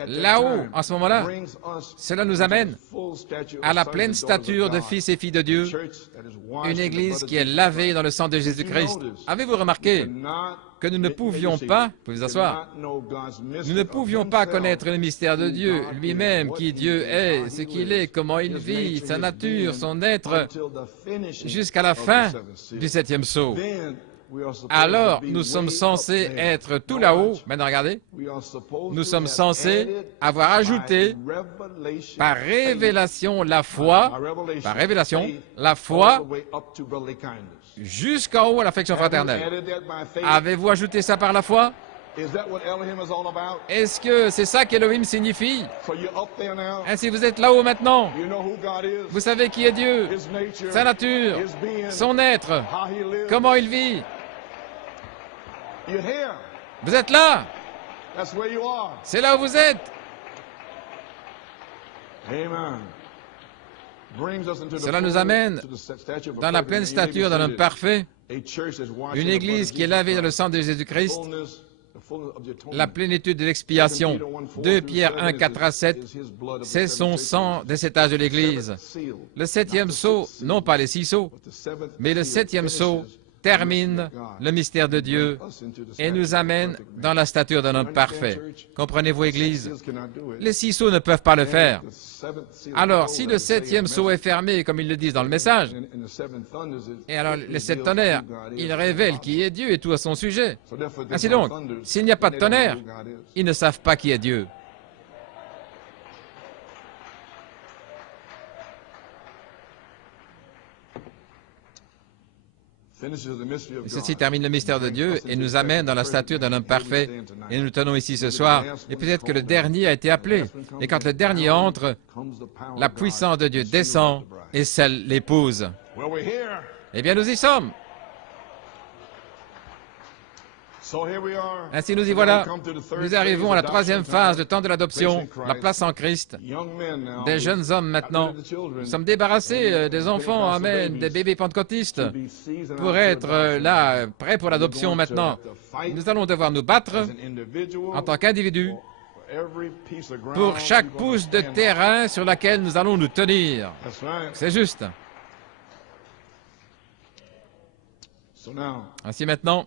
Là-haut, en ce moment-là, cela nous amène à la pleine stature de fils et filles de Dieu, une Église qui est lavée dans le sang de Jésus-Christ. Avez-vous remarqué que nous ne pouvions pas, vous pouvez vous asseoir, nous ne pouvions pas connaître le mystère de Dieu lui-même, qui Dieu est, ce qu'il est, comment il vit, sa nature, son être, jusqu'à la fin du 7e sceau. Alors, nous sommes censés être tout là-haut. Maintenant, regardez. Nous sommes censés avoir ajouté par révélation la foi, jusqu'en haut à l'affection fraternelle. Avez-vous ajouté ça par la foi? Est-ce que c'est ça qu'Elohim signifie? Ainsi, vous êtes là-haut maintenant. Vous savez qui est Dieu, sa nature, son être, comment il vit. Vous êtes là. C'est là où vous êtes. Cela nous amène dans la pleine stature d'un homme parfait, une Église qui est lavée dans le sang de Jésus-Christ, la plénitude de l'expiation. 2 Pierre 1, 4 à 7, c'est son sang dès cet âge de l'Église. Le 7e sceau, non pas les 6 sceaux, mais le 7e sceau termine le mystère de Dieu et nous amène dans la stature d'un homme parfait. Comprenez-vous, Église? Les 6 sceaux ne peuvent pas le faire. Alors, si le 7e sceau est fermé, comme ils le disent dans le message, et alors les 7 tonnerres, ils révèlent qui est Dieu et tout à son sujet. Ainsi donc, s'il n'y a pas de tonnerre, ils ne savent pas qui est Dieu. Ceci termine le mystère de Dieu et nous amène dans la stature d'un homme parfait. Et nous nous tenons ici ce soir. Et peut-être que le dernier a été appelé. Et quand le dernier entre, la puissance de Dieu descend et scelle l'épouse. Eh bien, nous y sommes. Ainsi, nous y voilà. Nous arrivons à la 3e phase, le temps de l'adoption, la place en Christ. Des jeunes hommes maintenant. Nous sommes débarrassés des enfants, amen, des bébés pentecôtistes, pour être là, prêts pour l'adoption maintenant. Nous allons devoir nous battre en tant qu'individus pour chaque pouce de terrain sur laquelle nous allons nous tenir. C'est juste. Ainsi maintenant,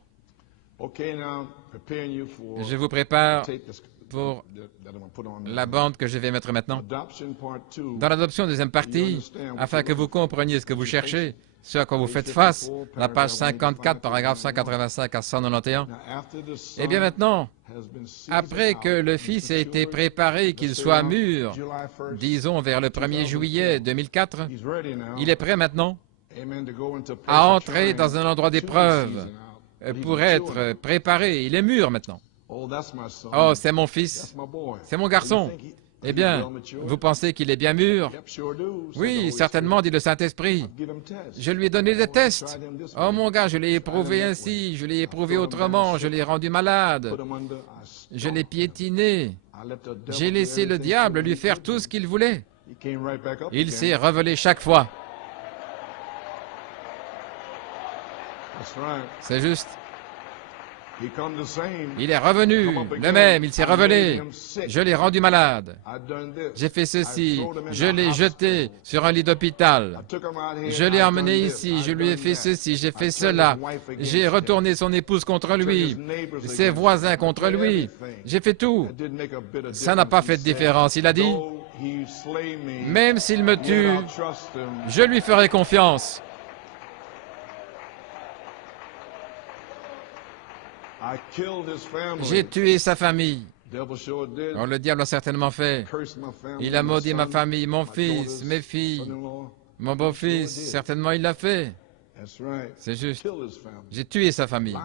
je vous prépare pour la bande que je vais mettre maintenant. Dans l'adoption, deuxième partie, afin que vous compreniez ce que vous cherchez, ce à quoi vous faites face, la page 54, paragraphe 185 à 191. Eh bien maintenant, après que le Fils ait été préparé, qu'il soit mûr, disons vers le 1er juillet 2004, il est prêt maintenant à entrer dans un endroit d'épreuve pour être préparé. Il est mûr maintenant. Oh, c'est mon fils, c'est mon garçon. Eh bien, vous pensez qu'il est bien mûr? Oui, certainement, dit le Saint-Esprit. Je lui ai donné des tests. Oh mon gars, je l'ai éprouvé ainsi, je l'ai éprouvé autrement, je l'ai rendu malade, je l'ai piétiné. J'ai laissé le diable lui faire tout ce qu'il voulait. Il s'est révélé chaque fois. C'est juste. Il est revenu, le même, il s'est révélé. Je l'ai rendu malade. J'ai fait ceci, je l'ai jeté sur un lit d'hôpital. Je l'ai emmené ici, je lui ai fait ceci, j'ai fait cela. J'ai retourné son épouse contre lui, ses voisins contre lui. J'ai fait tout. Ça n'a pas fait de différence. Il a dit, même s'il me tue, je lui ferai confiance. J'ai tué sa famille. Oh, le diable a certainement fait. Il a maudit ma famille, mon fils, mes filles, mon beau-fils. Certainement, il l'a fait. C'est juste. J'ai tué sa famille.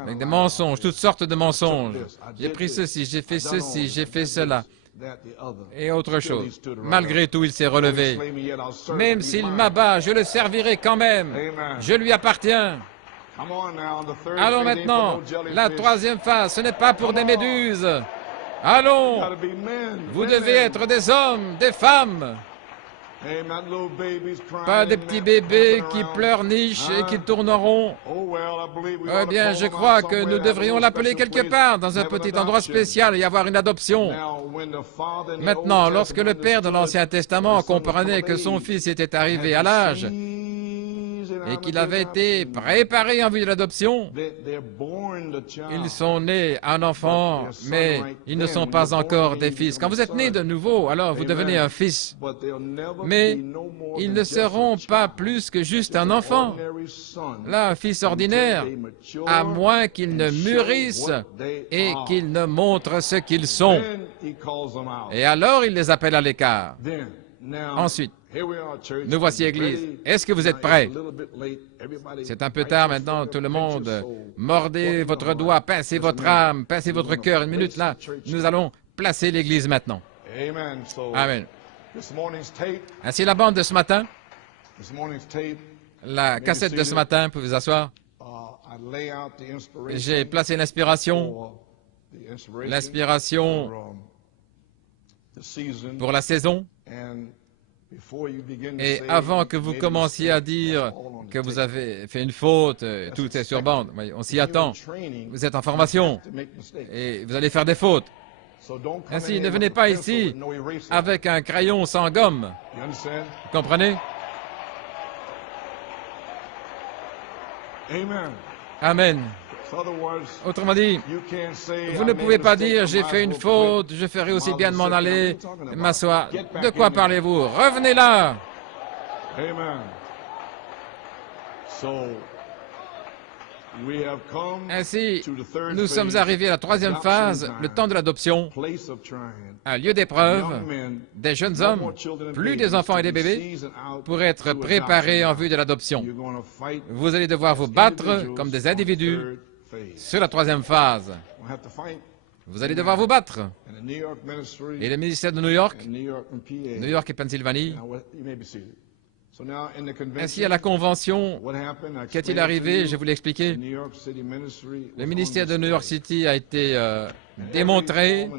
Avec des mensonges, toutes sortes de mensonges. J'ai pris ceci, j'ai fait ceci, j'ai fait cela. Et autre chose. Malgré tout, il s'est relevé. Même s'il m'abat, je le servirai quand même. Je lui appartiens. Allons maintenant, la 3e phase, ce n'est pas pour des méduses. Allons, vous devez être des hommes, des femmes. Pas des petits bébés qui pleurnichent et qui tourneront. Eh bien, je crois que nous devrions l'appeler quelque part, dans un petit endroit spécial, et avoir une adoption. Maintenant, lorsque le père de l'Ancien Testament comprenait que son fils était arrivé à l'âge et qu'il avait été préparé en vue de l'adoption, ils sont nés un enfant, mais ils ne sont pas encore des fils. Quand vous êtes né de nouveau, alors vous devenez un fils. Mais ils ne seront pas plus que juste un enfant. Là, un fils ordinaire, à moins qu'ils ne mûrissent et qu'ils ne montrent ce qu'ils sont. Et alors, il les appelle à l'écart. Ensuite, nous voici, Église. Est-ce que vous êtes prêts? C'est un peu tard maintenant, tout le monde. Mordez votre doigt, pincez votre âme, pincez votre cœur. Une minute, là, nous allons placer l'Église maintenant. Amen. Ainsi, la bande de ce matin, la cassette de ce matin, vous pouvez vous asseoir. J'ai placé l'inspiration pour la saison. Et avant que vous commenciez à dire que vous avez fait une faute, tout est sur bande, on s'y attend. Vous êtes en formation et vous allez faire des fautes. Ainsi, ne venez pas ici avec un crayon sans gomme. Vous comprenez? Amen. Autrement dit, vous ne pouvez pas dire « j'ai fait une faute, je ferai aussi bien de m'en aller, m'asseoir ». De quoi parlez-vous? Revenez là. Ainsi, nous sommes arrivés à la troisième phase, le temps de l'adoption, un lieu d'épreuve, des jeunes hommes, plus des enfants et des bébés, pour être préparés en vue de l'adoption. Vous allez devoir vous battre comme des individus sur la troisième phase. Vous allez devoir vous battre. Et le ministère de New York et Pennsylvanie. Ainsi, à la convention, qu'est-il arrivé? Je vous l'ai expliqué. Le ministère de New York City a été démontré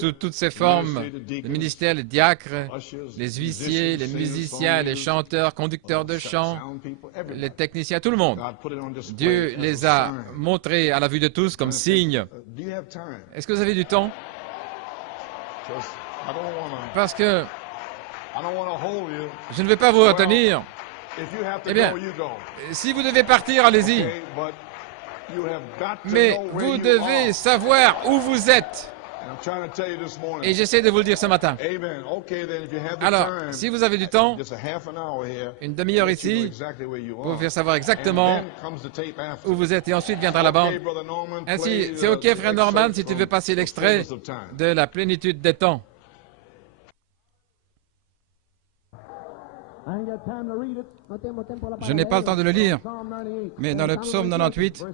sous toutes ses formes. Le ministère, les diacres, les huissiers, les musiciens, les chanteurs, conducteurs de chant, les techniciens, tout le monde. Dieu les a montrés à la vue de tous comme signe. Est-ce que vous avez du temps? Parce que je ne vais pas vous retenir. Eh bien, si vous devez partir, allez-y. Mais vous devez savoir où vous êtes. Et j'essaie de vous le dire ce matin. Alors, si vous avez du temps, une demi-heure ici, pour vous faire savoir exactement où vous êtes. Et ensuite viendra la bande. Ainsi, c'est OK, frère Norman, si tu veux passer l'extrait de la plénitude des temps. Je n'ai pas le temps de le lire, mais dans le psaume 98,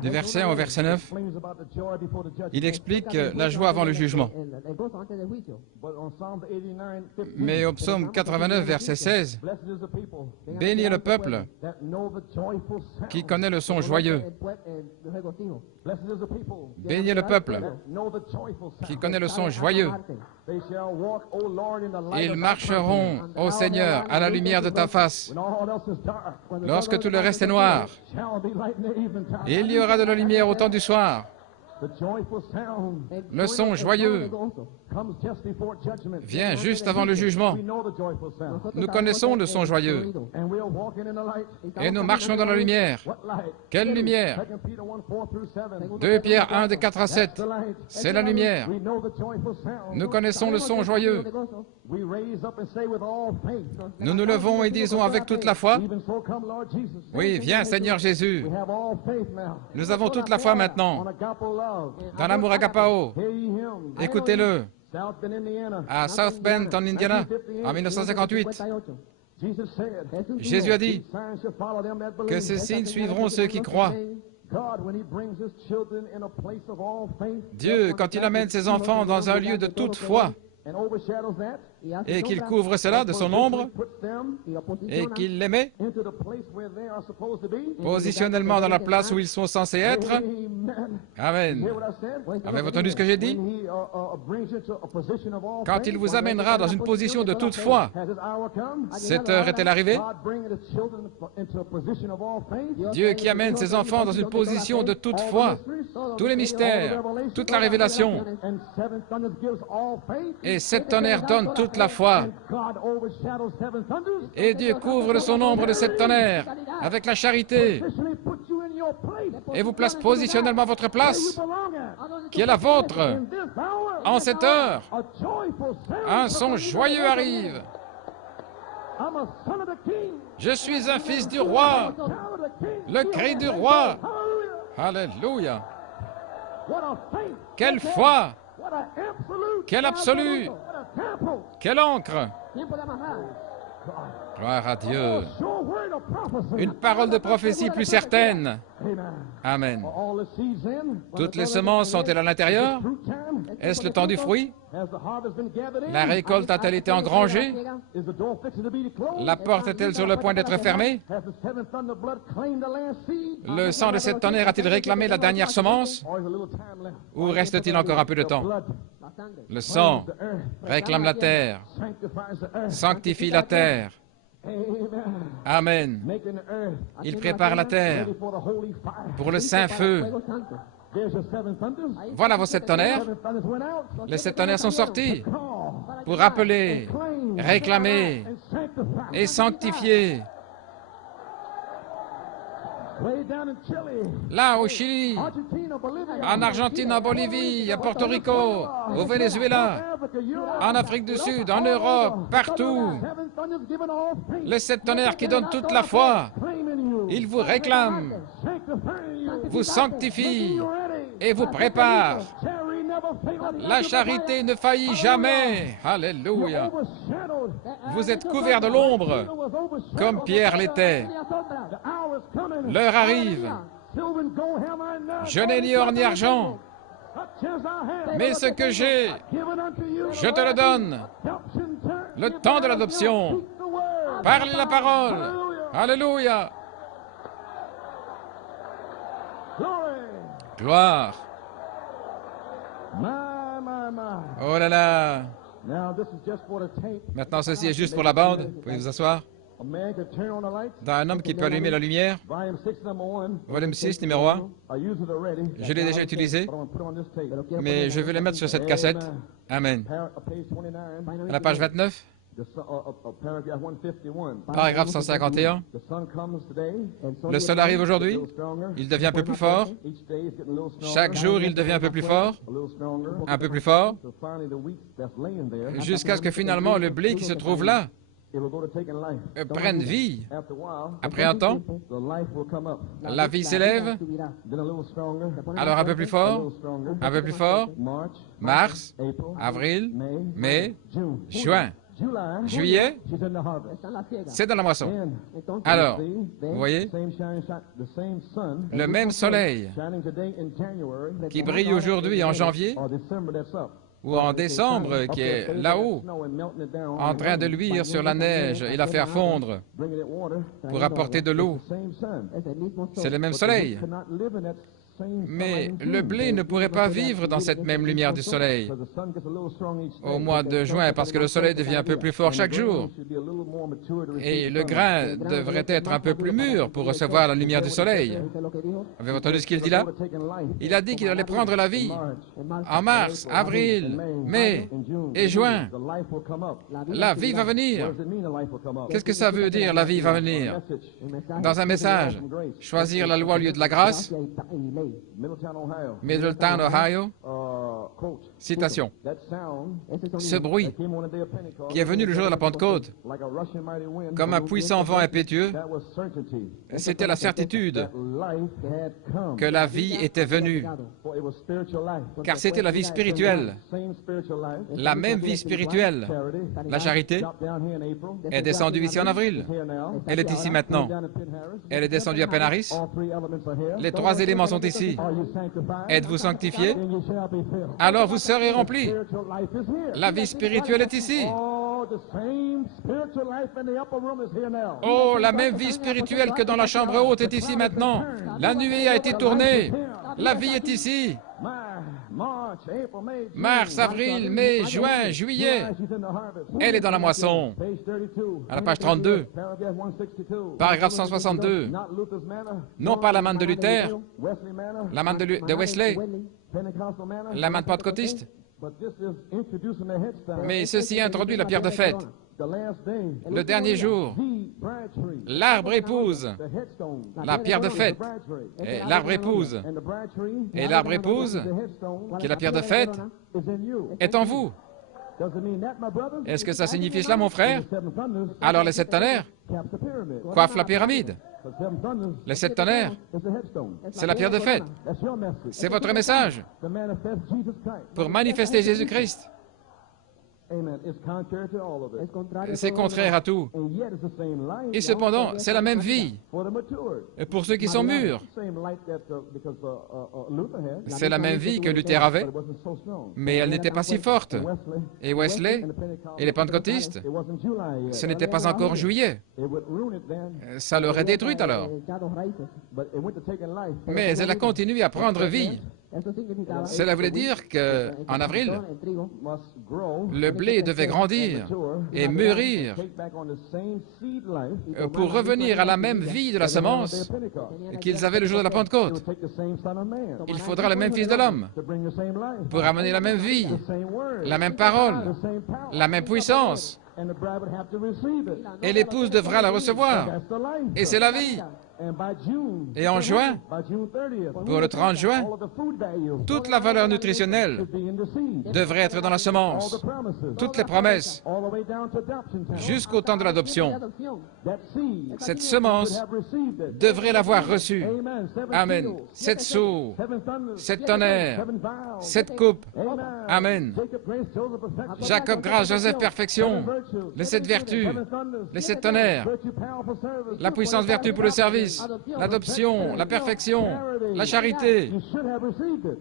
du verset 1 au verset 9, il explique la joie avant le jugement. Mais au psaume 89, verset 16, béni est le peuple qui connaît le son joyeux. Béni est le peuple qui connaît le son joyeux. Ils marcheront, ô Seigneur, à la lumière de ta face. Lorsque tout le reste est noir, il y aura de la lumière au temps du soir. Le son joyeux vient juste avant le jugement. Nous connaissons le son joyeux et nous marchons dans la lumière. Quelle lumière? 2 Pierre 1, de 4 à 7. C'est la lumière. Nous connaissons le son joyeux. Nous nous levons et disons avec toute la foi, oui, viens Seigneur Jésus. Nous avons toute la foi maintenant. Dans l'amour agapao. Écoutez-le. À South Bend, en Indiana, en 1958. Jésus a dit que ces signes suivront ceux qui croient. Dieu, quand il amène ses enfants dans un lieu de toute foi, et qu'il couvre cela de son ombre, et qu'il les met positionnellement dans la place où ils sont censés être. Amen. Avez-vous entendu ce que j'ai dit? Quand il vous amènera dans une position de toute foi, cette heure est-elle arrivée? Dieu qui amène ses enfants dans une position de toute foi, tous les mystères, toute la révélation, et 7 tonnerres donnent toute la foi. Et Dieu couvre de son ombre de 7 tonnerres avec la charité et vous place positionnellement à votre place, qui est la vôtre. En cette heure, un son joyeux arrive. Je suis un fils du roi, le cri du roi. Alléluia. Quelle foi! Quel absolu! Quelle encre! Gloire à Dieu. Une parole de prophétie plus certaine. Amen. Toutes les semences sont-elles à l'intérieur? Est-ce le temps du fruit? La récolte a-t-elle été engrangée? La porte est-elle sur le point d'être fermée? Le sang de 7 tonnerres a-t-il réclamé la dernière semence? Ou reste-t-il encore un peu de temps? Le sang réclame la terre, sanctifie la terre. Amen. Il prépare la terre pour le saint feu. Voilà vos 7 tonnerres. Les 7 tonnerres sont sortis pour appeler, réclamer et sanctifier. là au Chili, en Argentine, en Bolivie, à Porto Rico, au Venezuela, en Afrique du Sud, en Europe, partout. Le sept tonnerres qui donne toute la foi, il vous réclame, vous sanctifie et vous prépare. La charité ne faillit jamais. Alléluia. Vous êtes couverts de l'ombre, comme Pierre l'était. L'heure arrive. Je n'ai ni or ni argent, mais ce que j'ai, je te le donne. Le temps de l'adoption. Parle la parole. Alléluia. Gloire. Oh là là. Maintenant, ceci est juste pour la bande. Vous pouvez vous asseoir. Dans un homme qui peut allumer la lumière. Volume 6, numéro 1. Je l'ai déjà utilisé, mais je vais le mettre sur cette cassette. Amen. À la page 29. Paragraphe 151. Le sol arrive aujourd'hui, il devient un peu plus fort. Chaque jour, il devient un peu plus fort, jusqu'à ce que finalement le blé qui se trouve là prenne vie. Après un temps, la vie s'élève, alors un peu plus fort, mars, avril, mai, juin. Juillet, c'est dans la moisson. Alors, vous voyez, le même soleil qui brille aujourd'hui en janvier ou en décembre, qui est là-haut, en train de luire sur la neige et la faire fondre pour apporter de l'eau. C'est le même soleil. Mais le blé ne pourrait pas vivre dans cette même lumière du soleil au mois de juin parce que le soleil devient un peu plus fort chaque jour. Et le grain devrait être un peu plus mûr pour recevoir la lumière du soleil. Avez-vous entendu ce qu'il dit là? Il a dit qu'il allait prendre la vie en mars, avril, mai et juin. La vie va venir. Qu'est-ce que ça veut dire, la vie va venir? Dans un message, choisir la loi au lieu de la grâce. Middletown, Ohio. Citation. Ce bruit qui est venu le jour de la Pentecôte, comme un puissant vent impétueux, c'était la certitude que la vie était venue, car c'était la vie spirituelle, la même vie spirituelle. La charité est descendue ici en avril. Elle est ici maintenant. Elle est descendue à Penn-Harris. Les trois éléments sont ici. Êtes-vous sanctifiés? Alors vous serez remplis. La vie spirituelle est ici. Oh, la même vie spirituelle que dans la chambre haute est ici maintenant. La nuée a été tournée. La vie est ici. Mars, avril, mai, juin, juillet. Elle est dans la moisson. À la page 32. Paragraphe 162. Non pas la manne de Luther, la manne de Wesley, la manne pentecôtiste, mais ceci introduit la pierre de fête. Le dernier jour, l'arbre épouse la pierre de fête, et l'arbre épouse, qui est la pierre de fête, est en vous. Est-ce que ça signifie cela, mon frère? Alors les sept tonnerres coiffent la pyramide. Les sept tonnerres, c'est la pierre de fête. C'est votre message pour manifester Jésus-Christ. C'est contraire à tout. Et cependant, c'est la même vie. Et pour ceux qui sont mûrs, c'est la même vie que Luther avait, mais elle n'était pas si forte. Et Wesley et les pentecôtistes, ce n'était pas encore juillet. Ça l'aurait détruite alors. Mais elle a continué à prendre vie. Cela voulait dire qu'en avril, le blé devait grandir et mûrir pour revenir à la même vie de la semence qu'ils avaient le jour de la Pentecôte. Il faudra le même Fils de l'homme pour amener la même vie, la même parole, la même puissance. Et l'épouse devra la recevoir. Et c'est la vie. Et en juin, pour le 30 juin, toute la valeur nutritionnelle devrait être dans la semence. Toutes les promesses, jusqu'au temps de l'adoption. Cette semence devrait l'avoir reçue. Amen. 7 sceaux, 7 tonnerres, 7 coupes. Amen. Jacob, grâce, Joseph, perfection. Les 7 vertus, les 7 tonnerres, la puissance vertu pour le service, l'adoption, la perfection, la charité.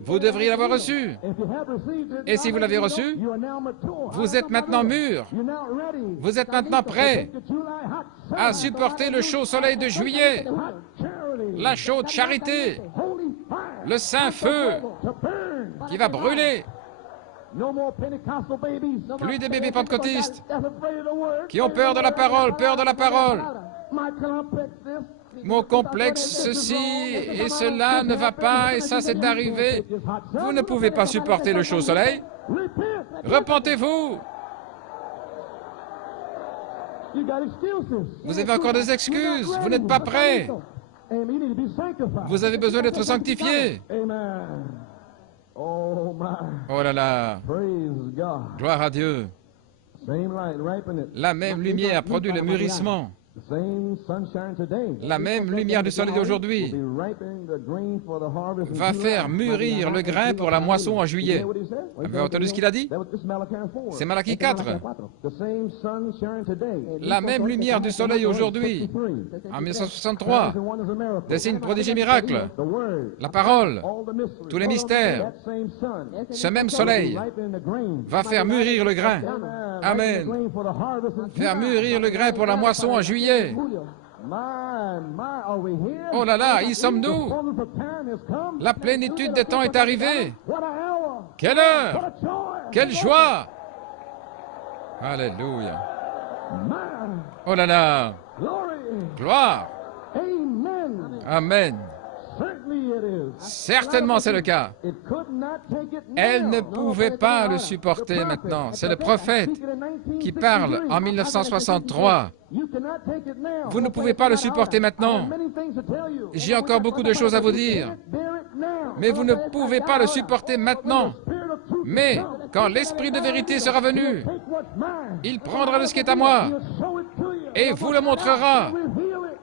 Vous devriez l'avoir reçu. Et si vous l'avez reçu, vous êtes maintenant mûr. Vous êtes maintenant prêt à supporter le chaud soleil de juillet, la chaude charité, le saint feu qui va brûler. Plus des bébés pentecôtistes qui ont peur de la parole, peur de la parole. Mon complexe, ceci et cela ne va pas, et ça c'est arrivé. Vous ne pouvez pas supporter le chaud soleil. Repentez-vous. Vous avez encore des excuses. Vous n'êtes pas prêt. Vous avez besoin d'être sanctifié. Oh là là. Gloire à Dieu. La même lumière produit le mûrissement. La même lumière du soleil d'aujourd'hui va faire mûrir le grain pour la moisson en juillet. Avez-vous entendu ce qu'il a dit? C'est Malachie 4. La même lumière du soleil aujourd'hui, en 1963, des signes, prodiges et miracles, la parole, tous les mystères, ce même soleil va faire mûrir le grain. Amen. Faire mûrir le grain pour la moisson en juillet. Oh là là, y sommes-nous? La plénitude des temps est arrivée. Quelle heure! Quelle joie! Alléluia. Oh là là! Gloire! Amen. Certainement c'est le cas. Elle ne pouvait pas le supporter maintenant. C'est le prophète qui parle en 1963. Vous ne pouvez pas le supporter maintenant. J'ai encore beaucoup de choses à vous dire. Mais vous ne pouvez pas le supporter maintenant. Mais quand l'Esprit de vérité sera venu, il prendra de ce qui est à moi et vous le montrera.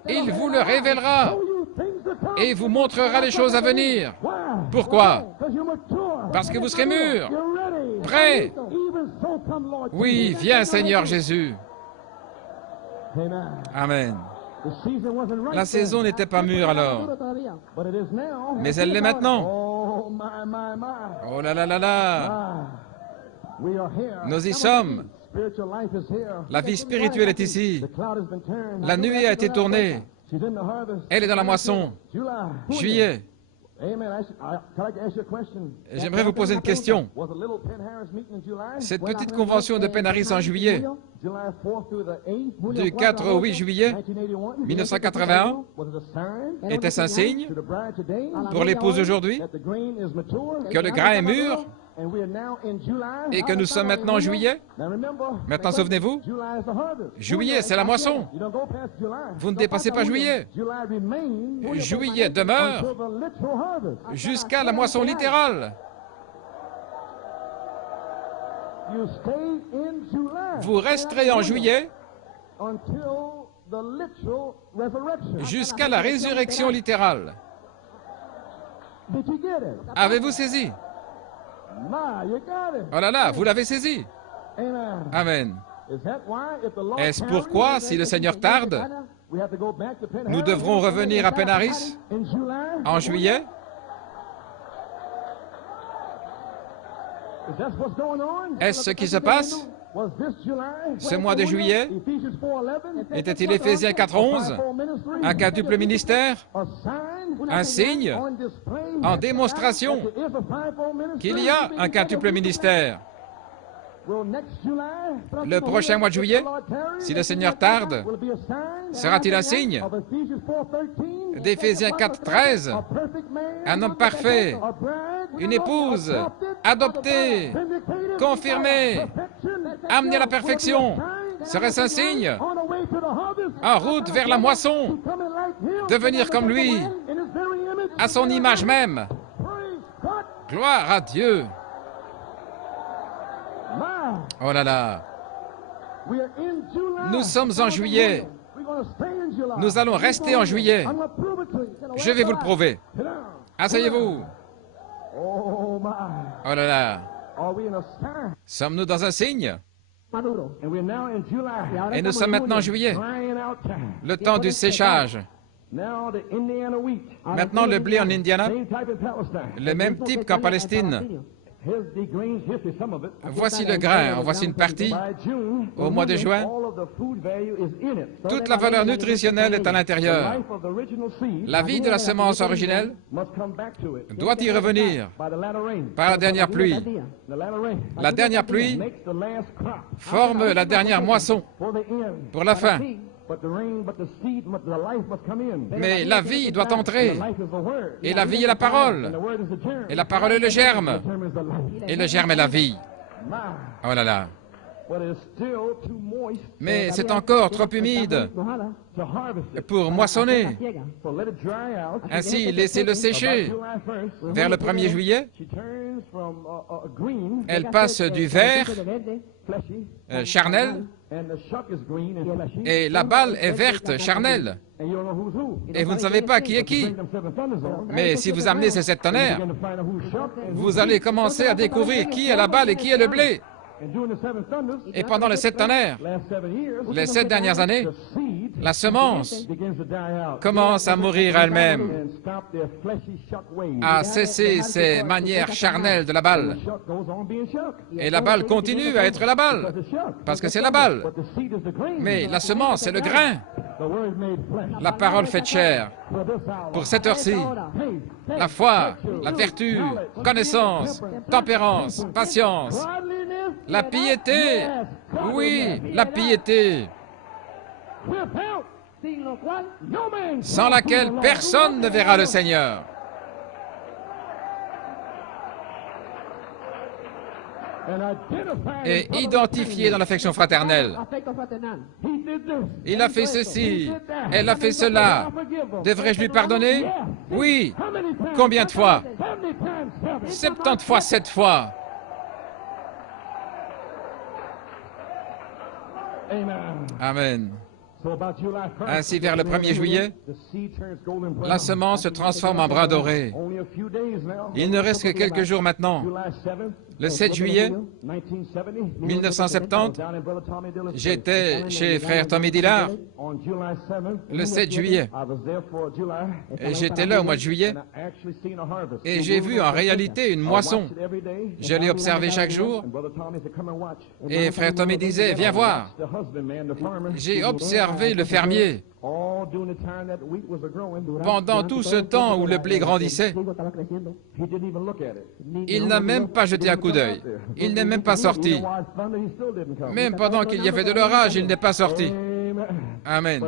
Il vous le révélera et vous montrera les choses à venir. Pourquoi? Parce que vous serez mûrs, prêts. Oui, viens Seigneur Jésus. Amen. La saison n'était pas mûre alors, mais elle l'est maintenant. Oh là là là là. Nous y sommes. La vie spirituelle est ici. La nuée a été tournée. Elle est dans la moisson. Juillet. J'aimerais vous poser une question. Cette petite convention de Penn Harris en juillet, du 4 au 8 juillet 1981, était-ce un signe pour l'épouse d'aujourd'hui que le grain est mûr et que nous sommes maintenant en juillet? Maintenant, souvenez-vous, juillet, c'est la moisson. Vous ne dépassez pas juillet. Juillet demeure jusqu'à la moisson littérale. Vous resterez en juillet jusqu'à la résurrection littérale. Avez-vous saisi? Oh là là, vous l'avez saisi. Amen. Est-ce pourquoi, si le Seigneur tarde, nous devrons revenir à Penn Harris en juillet? Est-ce ce qui se passe? Ce mois de juillet était-il Éphésiens 4:11, un quintuple ministère, un signe en démonstration qu'il y a un quintuple ministère? Le prochain mois de juillet, si le Seigneur tarde, sera-t-il un signe d'Éphésiens 4:13, un homme parfait, une épouse adoptée, confirmée, amenée à la perfection? Serait-ce un signe en route vers la moisson, devenir comme lui, à son image même. Gloire à Dieu. Oh là là. Nous sommes en juillet. Nous allons rester en juillet. Je vais vous le prouver. Asseyez-vous. Oh là là. Sommes-nous dans un signe? Et nous sommes maintenant en juillet. Le temps du séchage. Maintenant, le blé en Indiana, le même type qu'en Palestine. Voici le grain, voici une partie. Au mois de juin, toute la valeur nutritionnelle est à l'intérieur. La vie de la semence originelle doit y revenir par la dernière pluie. La dernière pluie forme la dernière moisson pour la fin. Mais la vie doit entrer. Et la vie est la parole. Et la parole est le germe. Et le germe est la vie. Oh là là. Mais c'est encore trop humide pour moissonner. Ainsi, laissez-le sécher. Vers le 1er juillet, elle passe du vert charnel et la balle est verte charnelle. Et vous ne savez pas qui est qui. Mais si vous amenez ces 7 tonnerres, vous allez commencer à découvrir qui est la balle et qui est le blé. Et pendant les 7 tonnerres, les 7 dernières années, la semence commence à mourir elle-même, à cesser ses manières charnelles de la balle. Et la balle continue à être la balle, parce que c'est la balle. Mais la semence, c'est le grain. La parole faite chair. Pour cette heure-ci, la foi, la vertu, connaissance, tempérance, patience, la piété, oui, la piété, sans laquelle personne ne verra le Seigneur. Et identifié dans l'affection fraternelle. Il a fait ceci, elle a fait cela. Devrais-je lui pardonner? Oui. Combien de fois? 70 fois, 7 fois. Amen. Ainsi, vers le 1er juillet, la semence se transforme en brin doré. Il ne reste que quelques jours maintenant. Le 7 juillet 1970, j'étais chez frère Tommy Dillard. Le 7 juillet. Et j'étais là au mois de juillet. Et j'ai vu en réalité une moisson. Je l'ai observée chaque jour. Et frère Tommy disait, viens voir. J'ai observé le fermier. Pendant tout ce temps où le blé grandissait, il n'a même pas jeté un coup d'œil. Il n'est même pas sorti. Même pendant qu'il y avait de l'orage, il n'est pas sorti. Amen.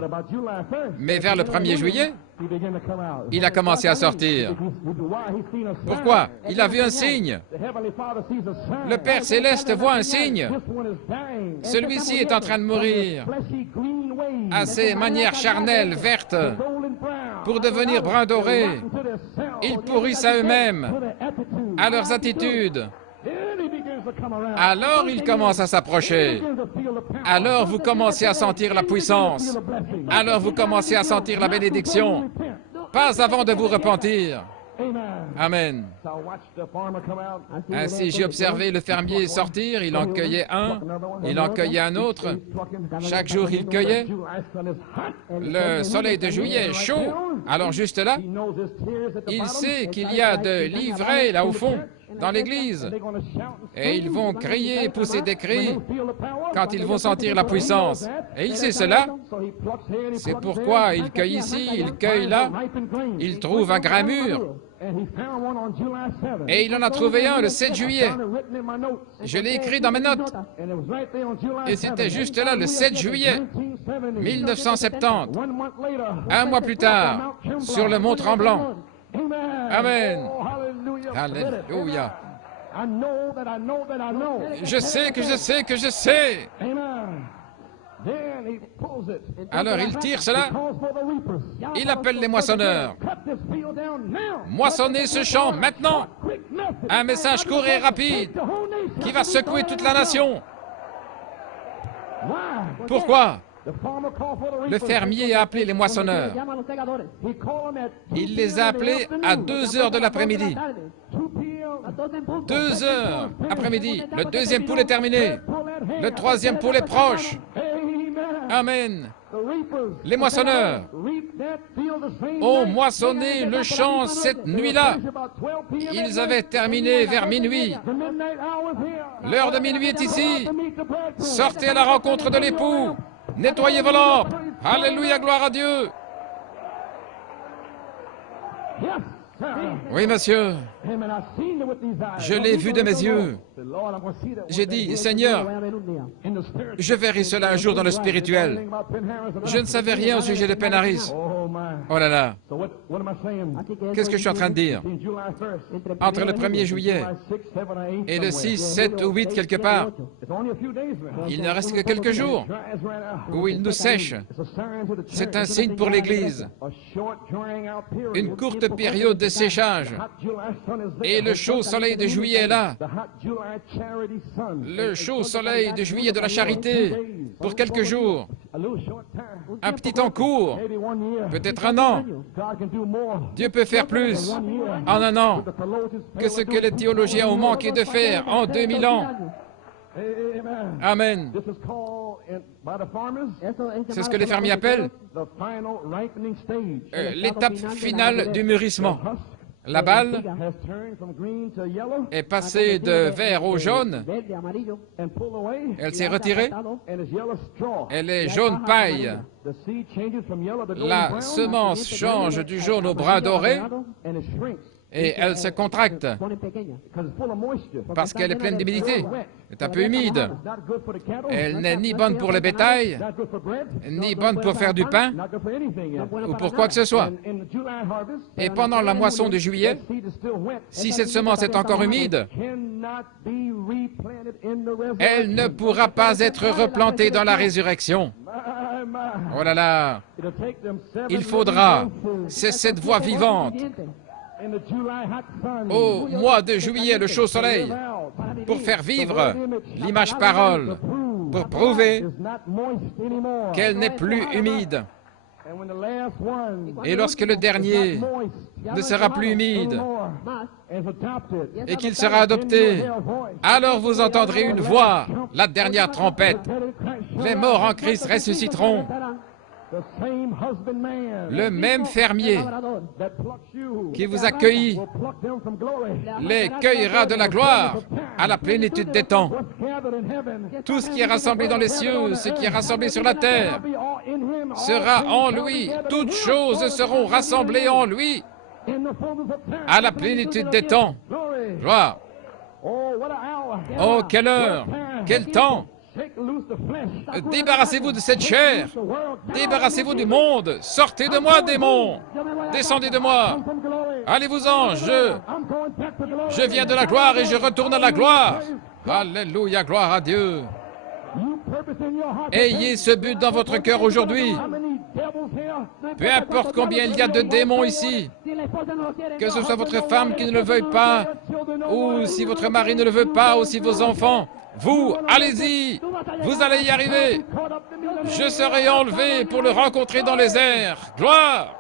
Mais vers le 1er juillet, il a commencé à sortir. Pourquoi? Il a vu un signe. Le Père Céleste voit un signe. Celui-ci est en train de mourir à ses manières charnelles, vertes, pour devenir brun doré. Ils pourrissent à eux-mêmes, à leurs attitudes. Alors il commence à s'approcher. Alors vous commencez à sentir la puissance. Alors vous commencez à sentir la bénédiction. Pas avant de vous repentir. Amen. Ainsi, j'ai observé le fermier sortir, il en cueillait un, il en cueillait un autre. Chaque jour, il cueillait. Le soleil de juillet est chaud. Alors juste là, il sait qu'il y a de l'ivraie là au fond, dans l'église. Et ils vont crier et pousser des cris quand ils vont sentir la puissance. Et il sait cela. C'est pourquoi il cueille ici, il cueille là. Il trouve un grain mûr. Et il en a trouvé un le 7 juillet. Je l'ai écrit dans mes notes. Et c'était juste là, le 7 juillet 1970. Un mois plus tard, sur le mont Tremblant. Amen. Alléluia. Je sais que je sais que je sais. Alors il tire cela, il appelle les moissonneurs. Moissonnez ce champ maintenant. Un message court et rapide qui va secouer toute la nation. Pourquoi? Le fermier a appelé les moissonneurs. Il les a appelés à 2 heures de l'après-midi. 2 heures après-midi. Le deuxième pool est terminé. Le troisième pool est proche. Amen. Les moissonneurs ont moissonné le champ cette nuit-là. Ils avaient terminé vers minuit. L'heure de minuit est ici. Sortez à la rencontre de l'époux. Nettoyez vos lampes. Alléluia, gloire à Dieu. Oui, monsieur. Je l'ai vu de mes yeux. J'ai dit, Seigneur, je verrai cela un jour dans le spirituel. Je ne savais rien au sujet de Pen Harris. Oh là là. Qu'est-ce que je suis en train de dire? Entre le 1er juillet et le 6, 7 ou 8 quelque part, il ne reste que quelques jours où il nous sèche. C'est un signe pour l'Église. Une courte période de séchage. Et le chaud soleil de juillet est là. Le chaud soleil de juillet de la charité pour quelques jours. Un petit temps court, peut-être un an. Dieu peut faire plus en un an que ce que les théologiens ont manqué de faire en 2000 ans. Amen. C'est ce que les fermiers appellent l'étape finale du mûrissement. La balle est passée de vert au jaune. Elle s'est retirée. Elle est jaune paille. La semence change du jaune au brun doré et elle se contracte parce qu'elle est pleine d'humidité. Elle est un peu humide. Elle n'est ni bonne pour le bétail, ni bonne pour faire du pain, ou pour quoi que ce soit. Et pendant la moisson de juillet, si cette semence est encore humide, elle ne pourra pas être replantée dans la résurrection. Oh là là! Il faudra, c'est cette voie vivante, au mois de juillet, le chaud soleil, pour faire vivre l'image parole, pour prouver qu'elle n'est plus humide. Et lorsque le dernier ne sera plus humide et qu'il sera adopté, alors vous entendrez une voix, la dernière trompette. Les morts en Christ ressusciteront. Le même fermier qui vous a cueilli les cueillera de la gloire à la plénitude des temps. Tout ce qui est rassemblé dans les cieux, ce qui est rassemblé sur la terre, sera en lui. Toutes choses seront rassemblées en lui à la plénitude des temps. Gloire. Oh, quelle heure, quel temps! Débarrassez-vous de cette chair. Débarrassez-vous du monde. Sortez de moi, démons. Descendez de moi. Allez-vous-en. Je viens de la gloire et je retourne à la gloire. Alléluia, gloire à Dieu. Ayez ce but dans votre cœur aujourd'hui. Peu importe combien il y a de démons ici, que ce soit votre femme qui ne le veuille pas, ou si votre mari ne le veut pas, ou si vos enfants, vous, allez-y, vous allez y arriver. Je serai enlevé pour le rencontrer dans les airs. Gloire!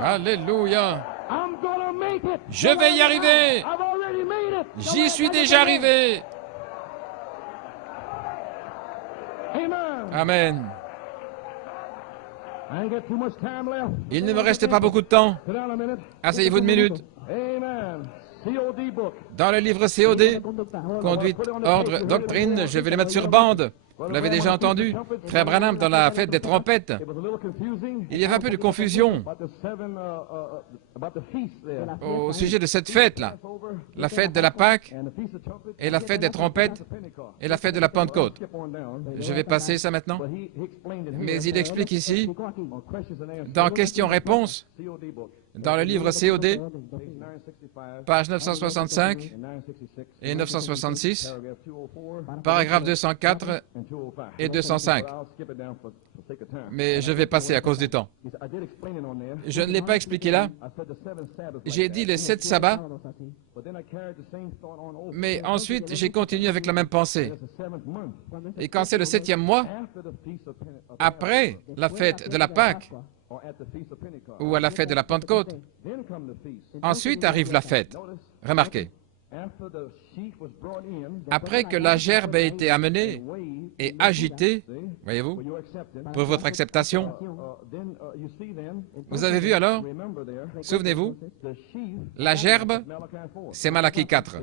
Alléluia! Je vais y arriver. J'y suis déjà arrivé. Amen. Il ne me reste pas beaucoup de temps. Asseyez-vous une minute. Dans le livre COD, Conduite, Ordre, Doctrine, je vais les mettre sur bande. Vous l'avez déjà entendu, Frère Branham, dans la fête des trompettes. Il y avait un peu de confusion au sujet de cette fête-là. La fête de la Pâque et la fête des trompettes et la fête de la Pentecôte. Je vais passer ça maintenant. Mais il explique ici, dans Questions-réponses, dans le livre COD, page 965 et 966, paragraphe 204 et 205. Mais je vais passer à cause du temps. Je ne l'ai pas expliqué là. J'ai dit les 7 sabbats, mais ensuite j'ai continué avec la même pensée. Et quand c'est le 7e mois, après la fête de la Pâque, ou à la fête de la Pentecôte, ensuite arrive la fête. Remarquez, après que la gerbe a été amenée et agitée, voyez-vous, pour votre acceptation, vous avez vu alors, souvenez-vous, la gerbe, c'est Malachie 4.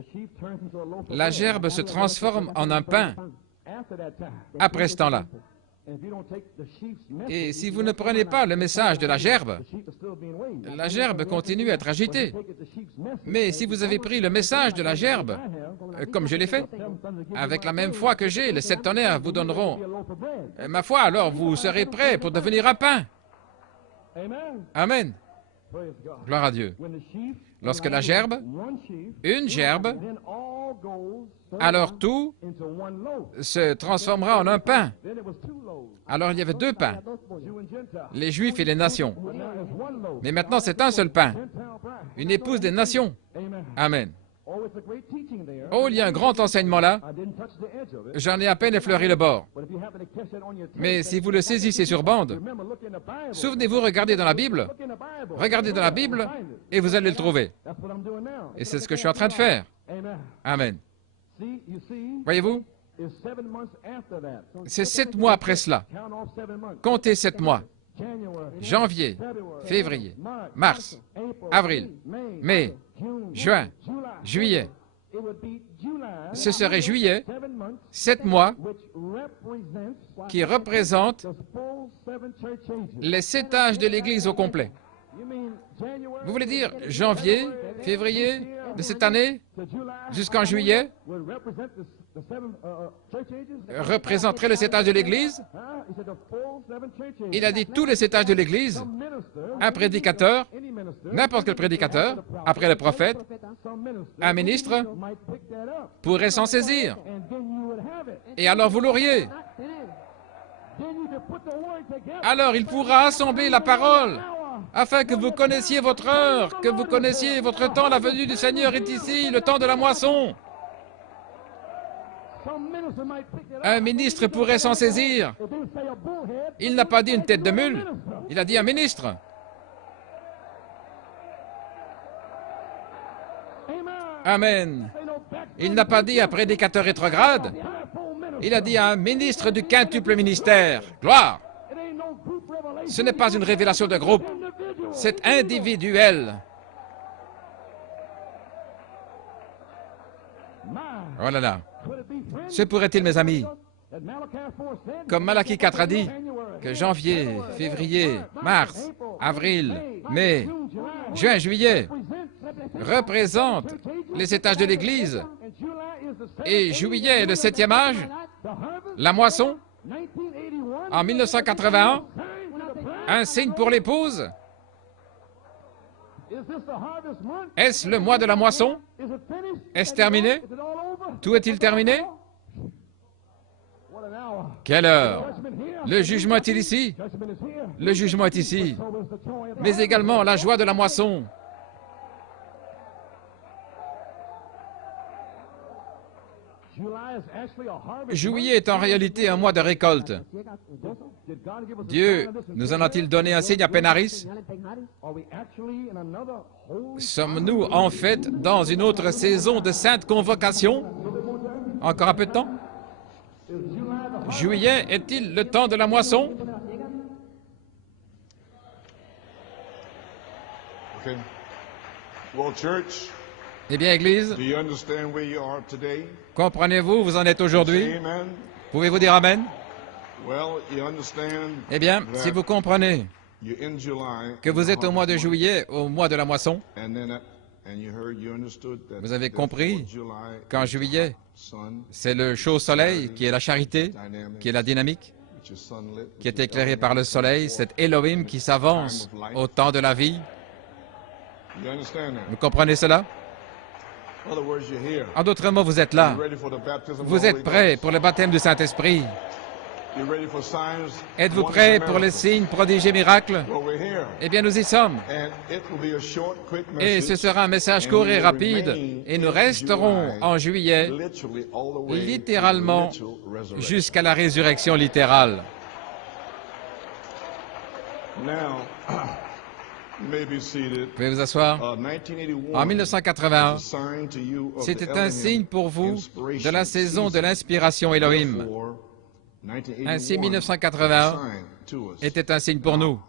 La gerbe se transforme en un pain après ce temps-là. Et si vous ne prenez pas le message de la gerbe continue à être agitée. Mais si vous avez pris le message de la gerbe, comme je l'ai fait, avec la même foi que j'ai, les 7 tonnerres vous donneront ma foi, alors vous serez prêts pour devenir un pain. Amen. Gloire à Dieu. Lorsque la gerbe, une gerbe, alors tout se transformera en un pain. Alors il y avait 2 pains, les Juifs et les nations. Mais maintenant c'est un seul pain, une épouse des nations. Amen. Oh, il y a un grand enseignement là. J'en ai à peine effleuré le bord. Mais si vous le saisissez sur bande, souvenez-vous, regardez dans la Bible et vous allez le trouver. Et c'est ce que je suis en train de faire. Amen. Voyez-vous, c'est 7 mois après cela. Comptez 7 mois. Janvier, février, mars, avril, mai, juin, juillet. Ce serait juillet, 7 mois, qui représentent les 7 âges de l'Église au complet. Vous voulez dire janvier, février de cette année jusqu'en juillet représenterait le 7 âges de l'Église? Il a dit tous les 7 âges de l'Église. Un prédicateur, n'importe quel prédicateur, après le prophète, un ministre pourrait s'en saisir. Et alors vous l'auriez. Alors il pourra assembler la parole afin que vous connaissiez votre heure, que vous connaissiez votre temps. La venue du Seigneur est ici, le temps de la moisson. Un ministre pourrait s'en saisir. Il n'a pas dit une tête de mule, il a dit un ministre. Amen. Il n'a pas dit un prédicateur rétrograde, il a dit un ministre du quintuple ministère. Gloire. Ce n'est pas une révélation de groupe, c'est individuel. Oh là là. Ce pourrait-il, mes amis, comme Malachie 4 a dit, que janvier, février, mars, avril, mai, juin, juillet représentent les 7 âges de l'Église, et juillet est le 7e âge, la moisson, en 1981, un signe pour l'épouse. Est-ce le mois de la moisson? Est-ce terminé? Tout est-il terminé? Quelle heure? Le jugement est-il ici? Le jugement est ici. Mais également la joie de la moisson. Juillet est en réalité un mois de récolte. Dieu nous en a-t-il donné un signe à Pénaris? Sommes-nous en fait dans une autre saison de sainte convocation? Encore un peu de temps? Juillet est-il le temps de la moisson? Eh bien, Église, comprenez-vous où vous en êtes aujourd'hui? Pouvez-vous dire Amen? Eh bien, si vous comprenez que vous êtes au mois de juillet, au mois de la moisson, vous avez compris qu'en juillet, c'est le chaud soleil qui est la charité, qui est la dynamique, qui est éclairé par le soleil, cet Elohim qui s'avance au temps de la vie. Vous comprenez cela? En d'autres mots, vous êtes là. Vous êtes prêts pour le baptême du Saint-Esprit. Êtes-vous prêts pour les signes, prodiges et miracles? Eh bien, nous y sommes. Et ce sera un message court et rapide. Et nous resterons en juillet, littéralement, jusqu'à la résurrection littérale. Vous pouvez vous asseoir. En 1981, c'était un signe pour vous de la saison de l'inspiration Elohim. Ainsi, 1981 était un signe pour nous.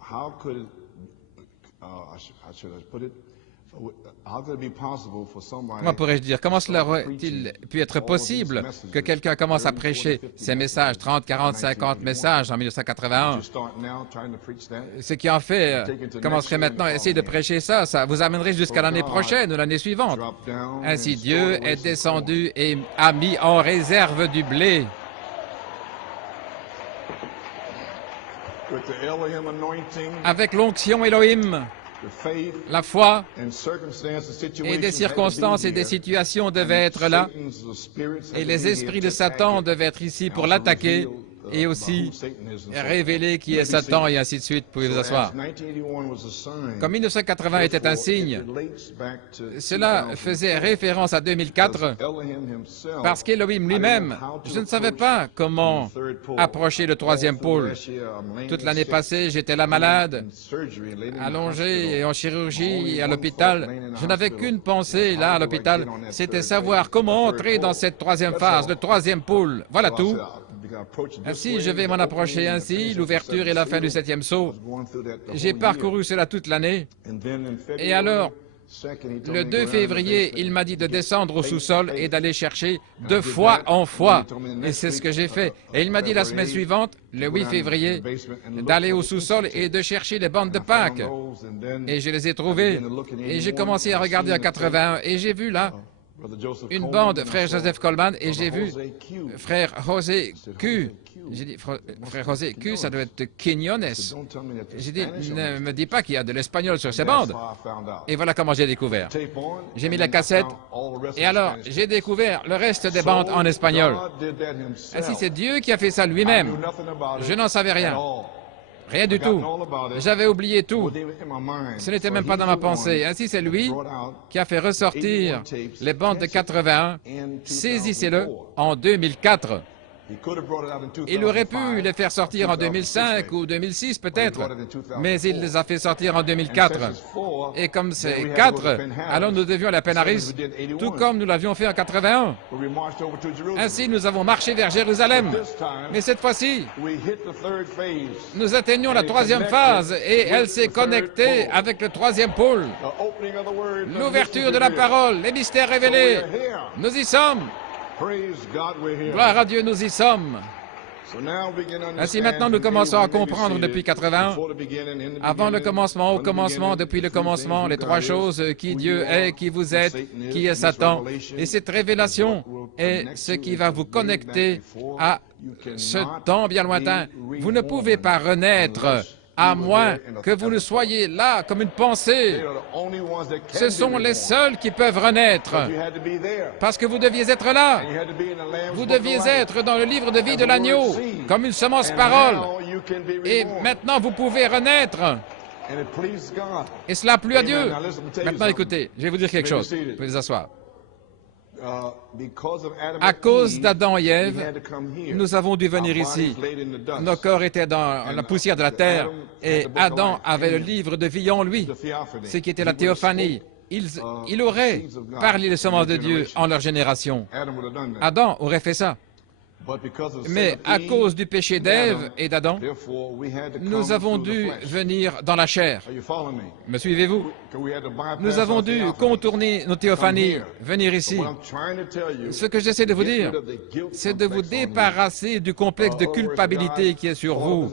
Comment pourrais-je dire? Comment cela aurait-il pu être possible que quelqu'un commence à prêcher ces messages, 30, 40, 50 messages en 1981? Ce qui en fait commencerait maintenant à essayer de prêcher ça, ça vous amènerait jusqu'à l'année prochaine ou l'année suivante. Ainsi, Dieu est descendu et a mis en réserve du blé. Avec l'onction Elohim, la foi et des circonstances et des situations devaient être là, et les esprits de Satan devaient être ici pour l'attaquer et aussi révéler qui est Satan et ainsi de suite. Pouvez vous asseoir. Comme 1980 était un signe, cela faisait référence à 2004 parce qu'Elohim lui-même, je ne savais pas comment approcher le troisième pôle. Toute l'année passée, j'étais là malade, allongé et en chirurgie et à l'hôpital. Je n'avais qu'une pensée là à l'hôpital, c'était savoir comment entrer dans cette troisième phase, le troisième pôle. Voilà tout. Ainsi, je vais m'en approcher ainsi, l'ouverture et la fin du 7e sceau. J'ai parcouru cela toute l'année. Et alors, le 2 février, il m'a dit de descendre au sous-sol et d'aller chercher de foi en foi. Et c'est ce que j'ai fait. Et il m'a dit la semaine suivante, le 8 février, d'aller au sous-sol et de chercher les bandes de Pâques. Et je les ai trouvées. Et j'ai commencé à regarder en 81 et j'ai vu là une bande, frère Joseph Coleman, et j'ai vu frère José Q. J'ai dit, frère José Q, ça doit être Quiñones. J'ai dit, ne me dis pas qu'il y a de l'espagnol sur ces bandes. Et voilà comment j'ai découvert. J'ai mis la cassette, et alors j'ai découvert le reste des bandes en espagnol. Ainsi, c'est Dieu qui a fait ça lui-même. Je n'en savais rien. Rien du tout. J'avais oublié tout. Ce n'était même pas dans ma pensée. Ainsi, c'est lui qui a fait ressortir les bandes de 81. Saisissez-le en 2004. Il aurait pu les faire sortir en 2005 ou 2006 peut-être, mais il les a fait sortir en 2004. Et comme c'est 4, alors nous devions aller à Penaris, tout comme nous l'avions fait en 81. Ainsi, nous avons marché vers Jérusalem. Mais cette fois-ci, nous atteignons la troisième phase et elle s'est connectée avec le troisième pôle. L'ouverture de la parole, les mystères révélés. Nous y sommes. Gloire à Dieu, nous y sommes. Ainsi, maintenant, nous commençons à comprendre depuis 80, avant le commencement, au commencement, depuis le commencement, les trois choses, qui Dieu est, qui vous êtes, qui est Satan. Et cette révélation est ce qui va vous connecter à ce temps bien lointain. Vous ne pouvez pas renaître à moins que vous ne soyez là comme une pensée. Ce sont les seuls qui peuvent renaître, parce que vous deviez être là. Vous deviez être dans le livre de vie de l'agneau, comme une semence parole. Et maintenant, vous pouvez renaître. Et cela a plu à Dieu. Maintenant, écoutez, je vais vous dire quelque chose. Vous pouvez vous asseoir. À cause d'Adam et Ève, nous avons dû venir ici. Nos corps étaient dans la poussière de la terre et Adam avait le livre de vie en lui, ce qui était la théophanie. Il aurait parlé les semences de Dieu en leur génération. Adam aurait fait ça. Mais à cause du péché d'Ève et d'Adam, nous avons dû venir dans la chair. Me suivez-vous? Nous avons dû contourner nos théophanies, venir ici. Ce que j'essaie de vous dire, c'est de vous débarrasser du complexe de culpabilité qui est sur vous.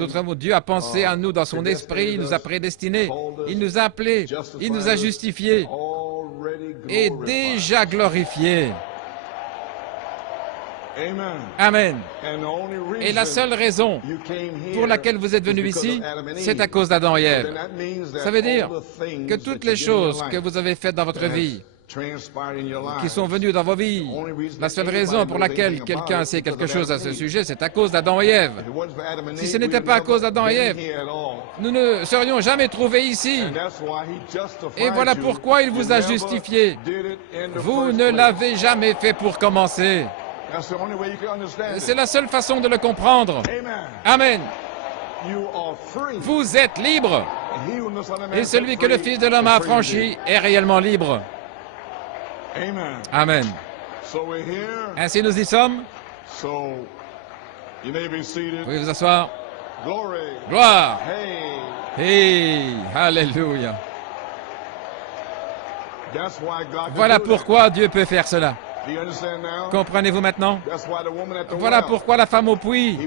D'autres mots, Dieu a pensé à nous dans son esprit, il nous a prédestinés, il nous a appelés, il nous a justifiés et déjà glorifiés. Amen. Et la seule raison pour laquelle vous êtes venus ici, c'est à cause d'Adam et Ève. Ça veut dire que toutes les choses que vous avez faites dans votre vie, qui sont venues dans vos vies, la seule raison pour laquelle quelqu'un sait quelque chose à ce sujet, c'est à cause d'Adam et Ève. Si ce n'était pas à cause d'Adam et Ève, nous ne serions jamais trouvés ici. Et voilà pourquoi il vous a justifié. Vous ne l'avez jamais fait pour commencer. C'est la seule façon de le comprendre. Amen. Vous êtes libre. Et celui que le Fils de l'homme a affranchi est réellement libre. Amen. Ainsi nous y sommes. Vous pouvez vous asseoir. Gloire. Hey, alléluia. Voilà pourquoi Dieu peut faire cela. Comprenez-vous maintenant? Voilà pourquoi la femme au puits,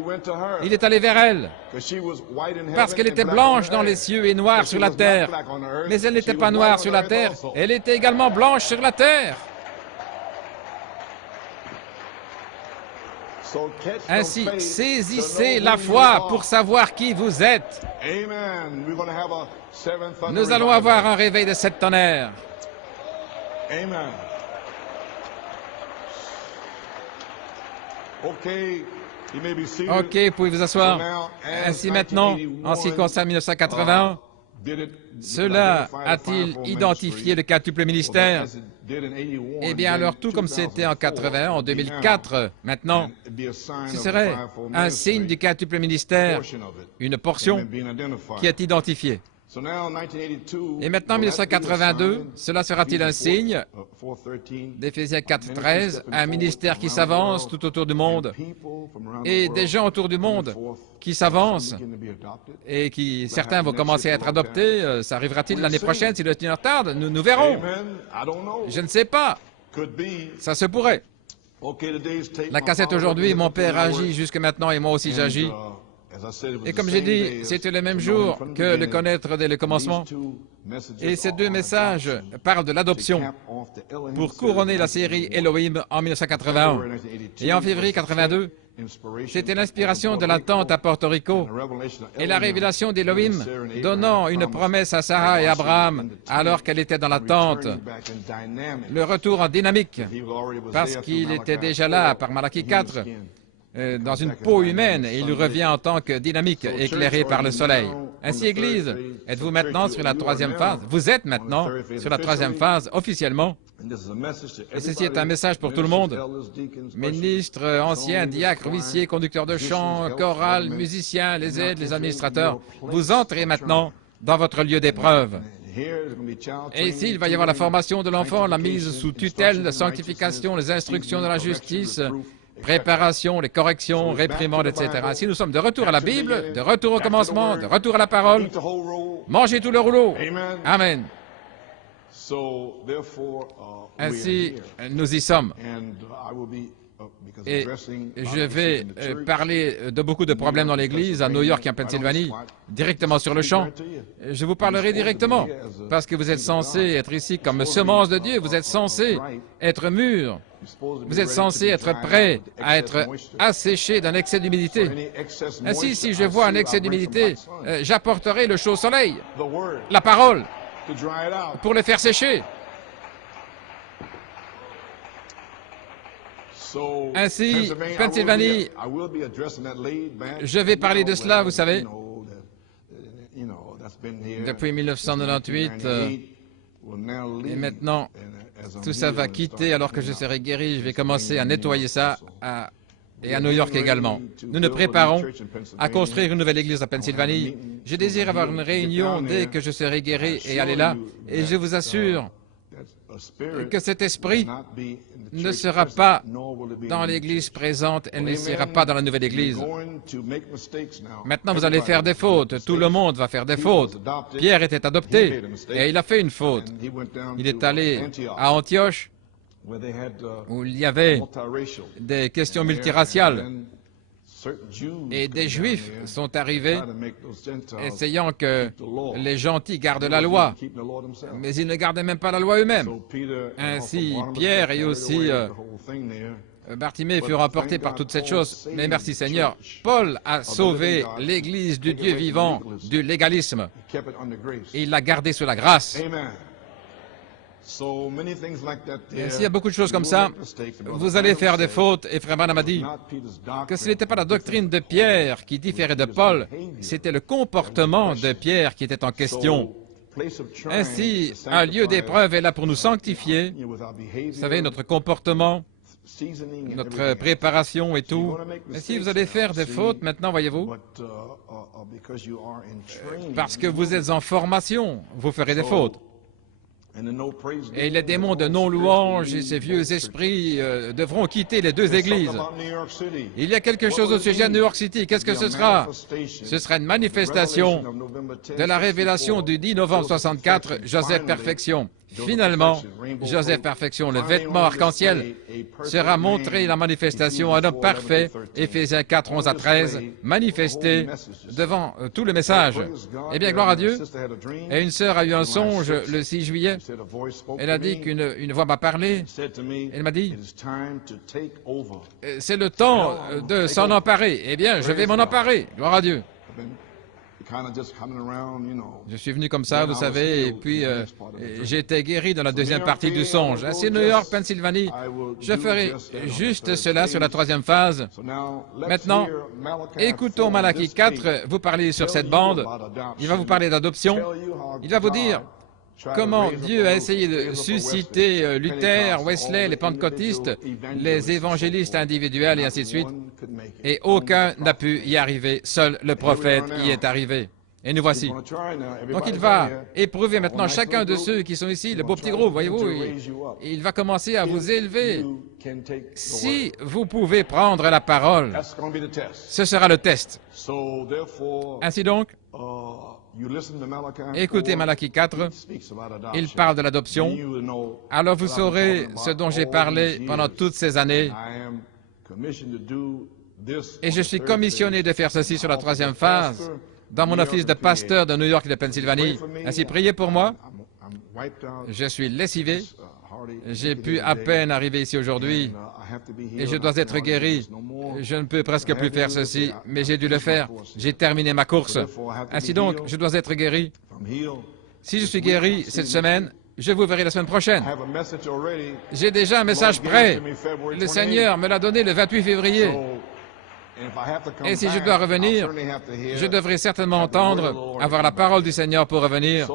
il est allé vers elle. Parce qu'elle était blanche dans les cieux et noire sur la terre. Mais elle n'était pas noire sur la terre, elle était également blanche sur la terre. Ainsi, saisissez la foi pour savoir qui vous êtes. Nous allons avoir un réveil de 7 tonnerres. Amen. OK, vous pouvez vous asseoir. Ainsi maintenant, en ce qui concerne 1981, cela a-t-il identifié le quintuple ministère? Eh bien alors, tout comme c'était en 81, en 2004, maintenant, ce serait un signe du quintuple ministère, une portion qui est identifiée. Et maintenant, en 1982, cela sera-t-il un signe d'Éphésiens 4:13, un ministère qui s'avance tout autour du monde et des gens autour du monde qui s'avancent et qui, certains vont commencer à être adoptés. Ça arrivera-t-il l'année prochaine si le Seigneur tarde? Nous verrons. Je ne sais pas. Ça se pourrait. La cassette aujourd'hui, mon père agit jusque maintenant et moi aussi j'agis. Et comme j'ai dit, c'était le même jour que le connaître dès le commencement. Et ces deux messages parlent de l'adoption pour couronner la série Elohim en 1981. Et en février 82, c'était l'inspiration de la tente à Porto Rico et la révélation d'Elohim donnant une promesse à Sarah et Abraham alors qu'elle était dans la tente. Le retour en dynamique, parce qu'il était déjà là par Malachie 4, dans une peau humaine, et il revient en tant que dynamique, éclairé par le soleil. Ainsi, Église, êtes-vous maintenant sur la troisième phase? Vous êtes maintenant sur la troisième phase, officiellement. Et ceci est un message pour tout le monde. Ministres, anciens, diacres, huissiers, conducteurs de chant, chorales, musiciens, les aides, les administrateurs, vous entrez maintenant dans votre lieu d'épreuve. Et ici, il va y avoir la formation de l'enfant, la mise sous tutelle, la sanctification, les instructions de la justice, préparation, les corrections, réprimandes, etc. Ainsi, nous sommes de retour à la Bible, de retour au commencement, de retour à la parole. Mangez tout le rouleau. Amen. Ainsi, nous y sommes. Et je vais parler de beaucoup de problèmes dans l'Église, à New York et en Pennsylvanie, directement sur le champ. Je vous parlerai directement, parce que vous êtes censés être ici comme semence de Dieu, vous êtes censés être mûrs, vous êtes censés être prêts à être asséchés d'un excès d'humidité. Ainsi, si je vois un excès d'humidité, j'apporterai le chaud soleil, la parole, pour les faire sécher. Ainsi, Pennsylvanie, je vais parler de cela, vous savez, depuis 1998, et maintenant, tout ça va quitter alors que je serai guéri. Je vais commencer à nettoyer ça et à New York également. Nous nous préparons à construire une nouvelle église à Pennsylvanie. Je désire avoir une réunion dès que je serai guéri et aller là. Et je vous assure que cet esprit ne sera pas dans l'église présente, elle ne sera pas dans la nouvelle église. Maintenant, vous allez faire des fautes. Tout le monde va faire des fautes. Pierre était adopté et il a fait une faute. Il est allé à Antioche où il y avait des questions multiraciales. Et des Juifs sont arrivés essayant que les gentils gardent la loi, mais ils ne gardaient même pas la loi eux-mêmes. Ainsi, Pierre et aussi Bartimée fut remporté par toute cette chose. Mais merci Seigneur, Paul a sauvé l'Église du Dieu vivant du légalisme. Et il l'a gardée sous la grâce. Et s'il y a beaucoup de choses comme ça, vous allez faire des fautes. Et Frère Branham a dit que ce n'était pas la doctrine de Pierre qui différait de Paul, c'était le comportement de Pierre qui était en question. Ainsi, un lieu d'épreuve est là pour nous sanctifier. Vous savez, notre comportement, notre préparation et tout. Mais si vous allez faire des fautes maintenant, voyez-vous, parce que vous êtes en formation, vous ferez des fautes. Et les démons de non-louange et ces vieux esprits devront quitter les deux églises. Il y a quelque chose au sujet de New York City. Qu'est-ce que ce sera? Ce sera une manifestation de la révélation du 10 novembre 64, Joseph Perfection. Finalement, Joseph Perfection, le vêtement arc-en-ciel, sera montré la manifestation, un homme parfait, Éphésiens 4, 11 à 13, manifesté devant tout le message. Eh bien, gloire à Dieu. Et une sœur a eu un songe le 6 juillet. Elle a dit qu'une voix m'a parlé. Elle m'a dit, c'est le temps de s'en emparer. Eh bien, je vais m'en emparer. Gloire à Dieu. Je suis venu comme ça, vous savez, et puis j'ai été guéri dans la deuxième partie du songe. Ainsi, New York, Pennsylvanie, je ferai juste cela sur la troisième phase. Maintenant, écoutons Malachie 4, vous parlez sur cette bande, il va vous parler d'adoption, il va vous dire comment Dieu a essayé de susciter Luther, Wesley, les pentecôtistes, les évangélistes individuels et ainsi de suite, et aucun n'a pu y arriver, seul le prophète y est arrivé. Et nous voici. Donc il va éprouver maintenant chacun de ceux qui sont ici, le beau petit groupe, voyez-vous, il va commencer à vous élever. Si vous pouvez prendre la parole, ce sera le test. Ainsi donc, écoutez Malachie 4, il parle de l'adoption. Alors vous saurez ce dont j'ai parlé pendant toutes ces années. Et je suis commissionné de faire ceci sur la troisième phase, dans mon office de pasteur de New York et de Pennsylvanie. Ainsi, priez pour moi. Je suis lessivé. J'ai pu à peine arriver ici aujourd'hui et je dois être guéri. Je ne peux presque plus faire ceci, mais j'ai dû le faire. J'ai terminé ma course. Ainsi donc, je dois être guéri. Si je suis guéri cette semaine, je vous verrai la semaine prochaine. J'ai déjà un message prêt. Le Seigneur me l'a donné le 28 février. Et si je dois revenir, je devrais certainement entendre, avoir la parole du Seigneur pour revenir,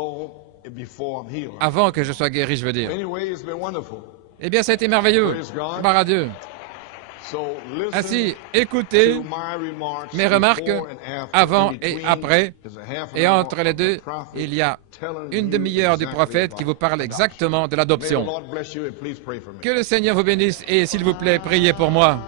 avant que je sois guéri, je veux dire. Eh bien, ça a été merveilleux. Gloire à Dieu. Ainsi, écoutez mes remarques avant et après, et entre les deux, il y a une demi-heure du prophète qui vous parle exactement de l'adoption. Que le Seigneur vous bénisse et, s'il vous plaît, priez pour moi.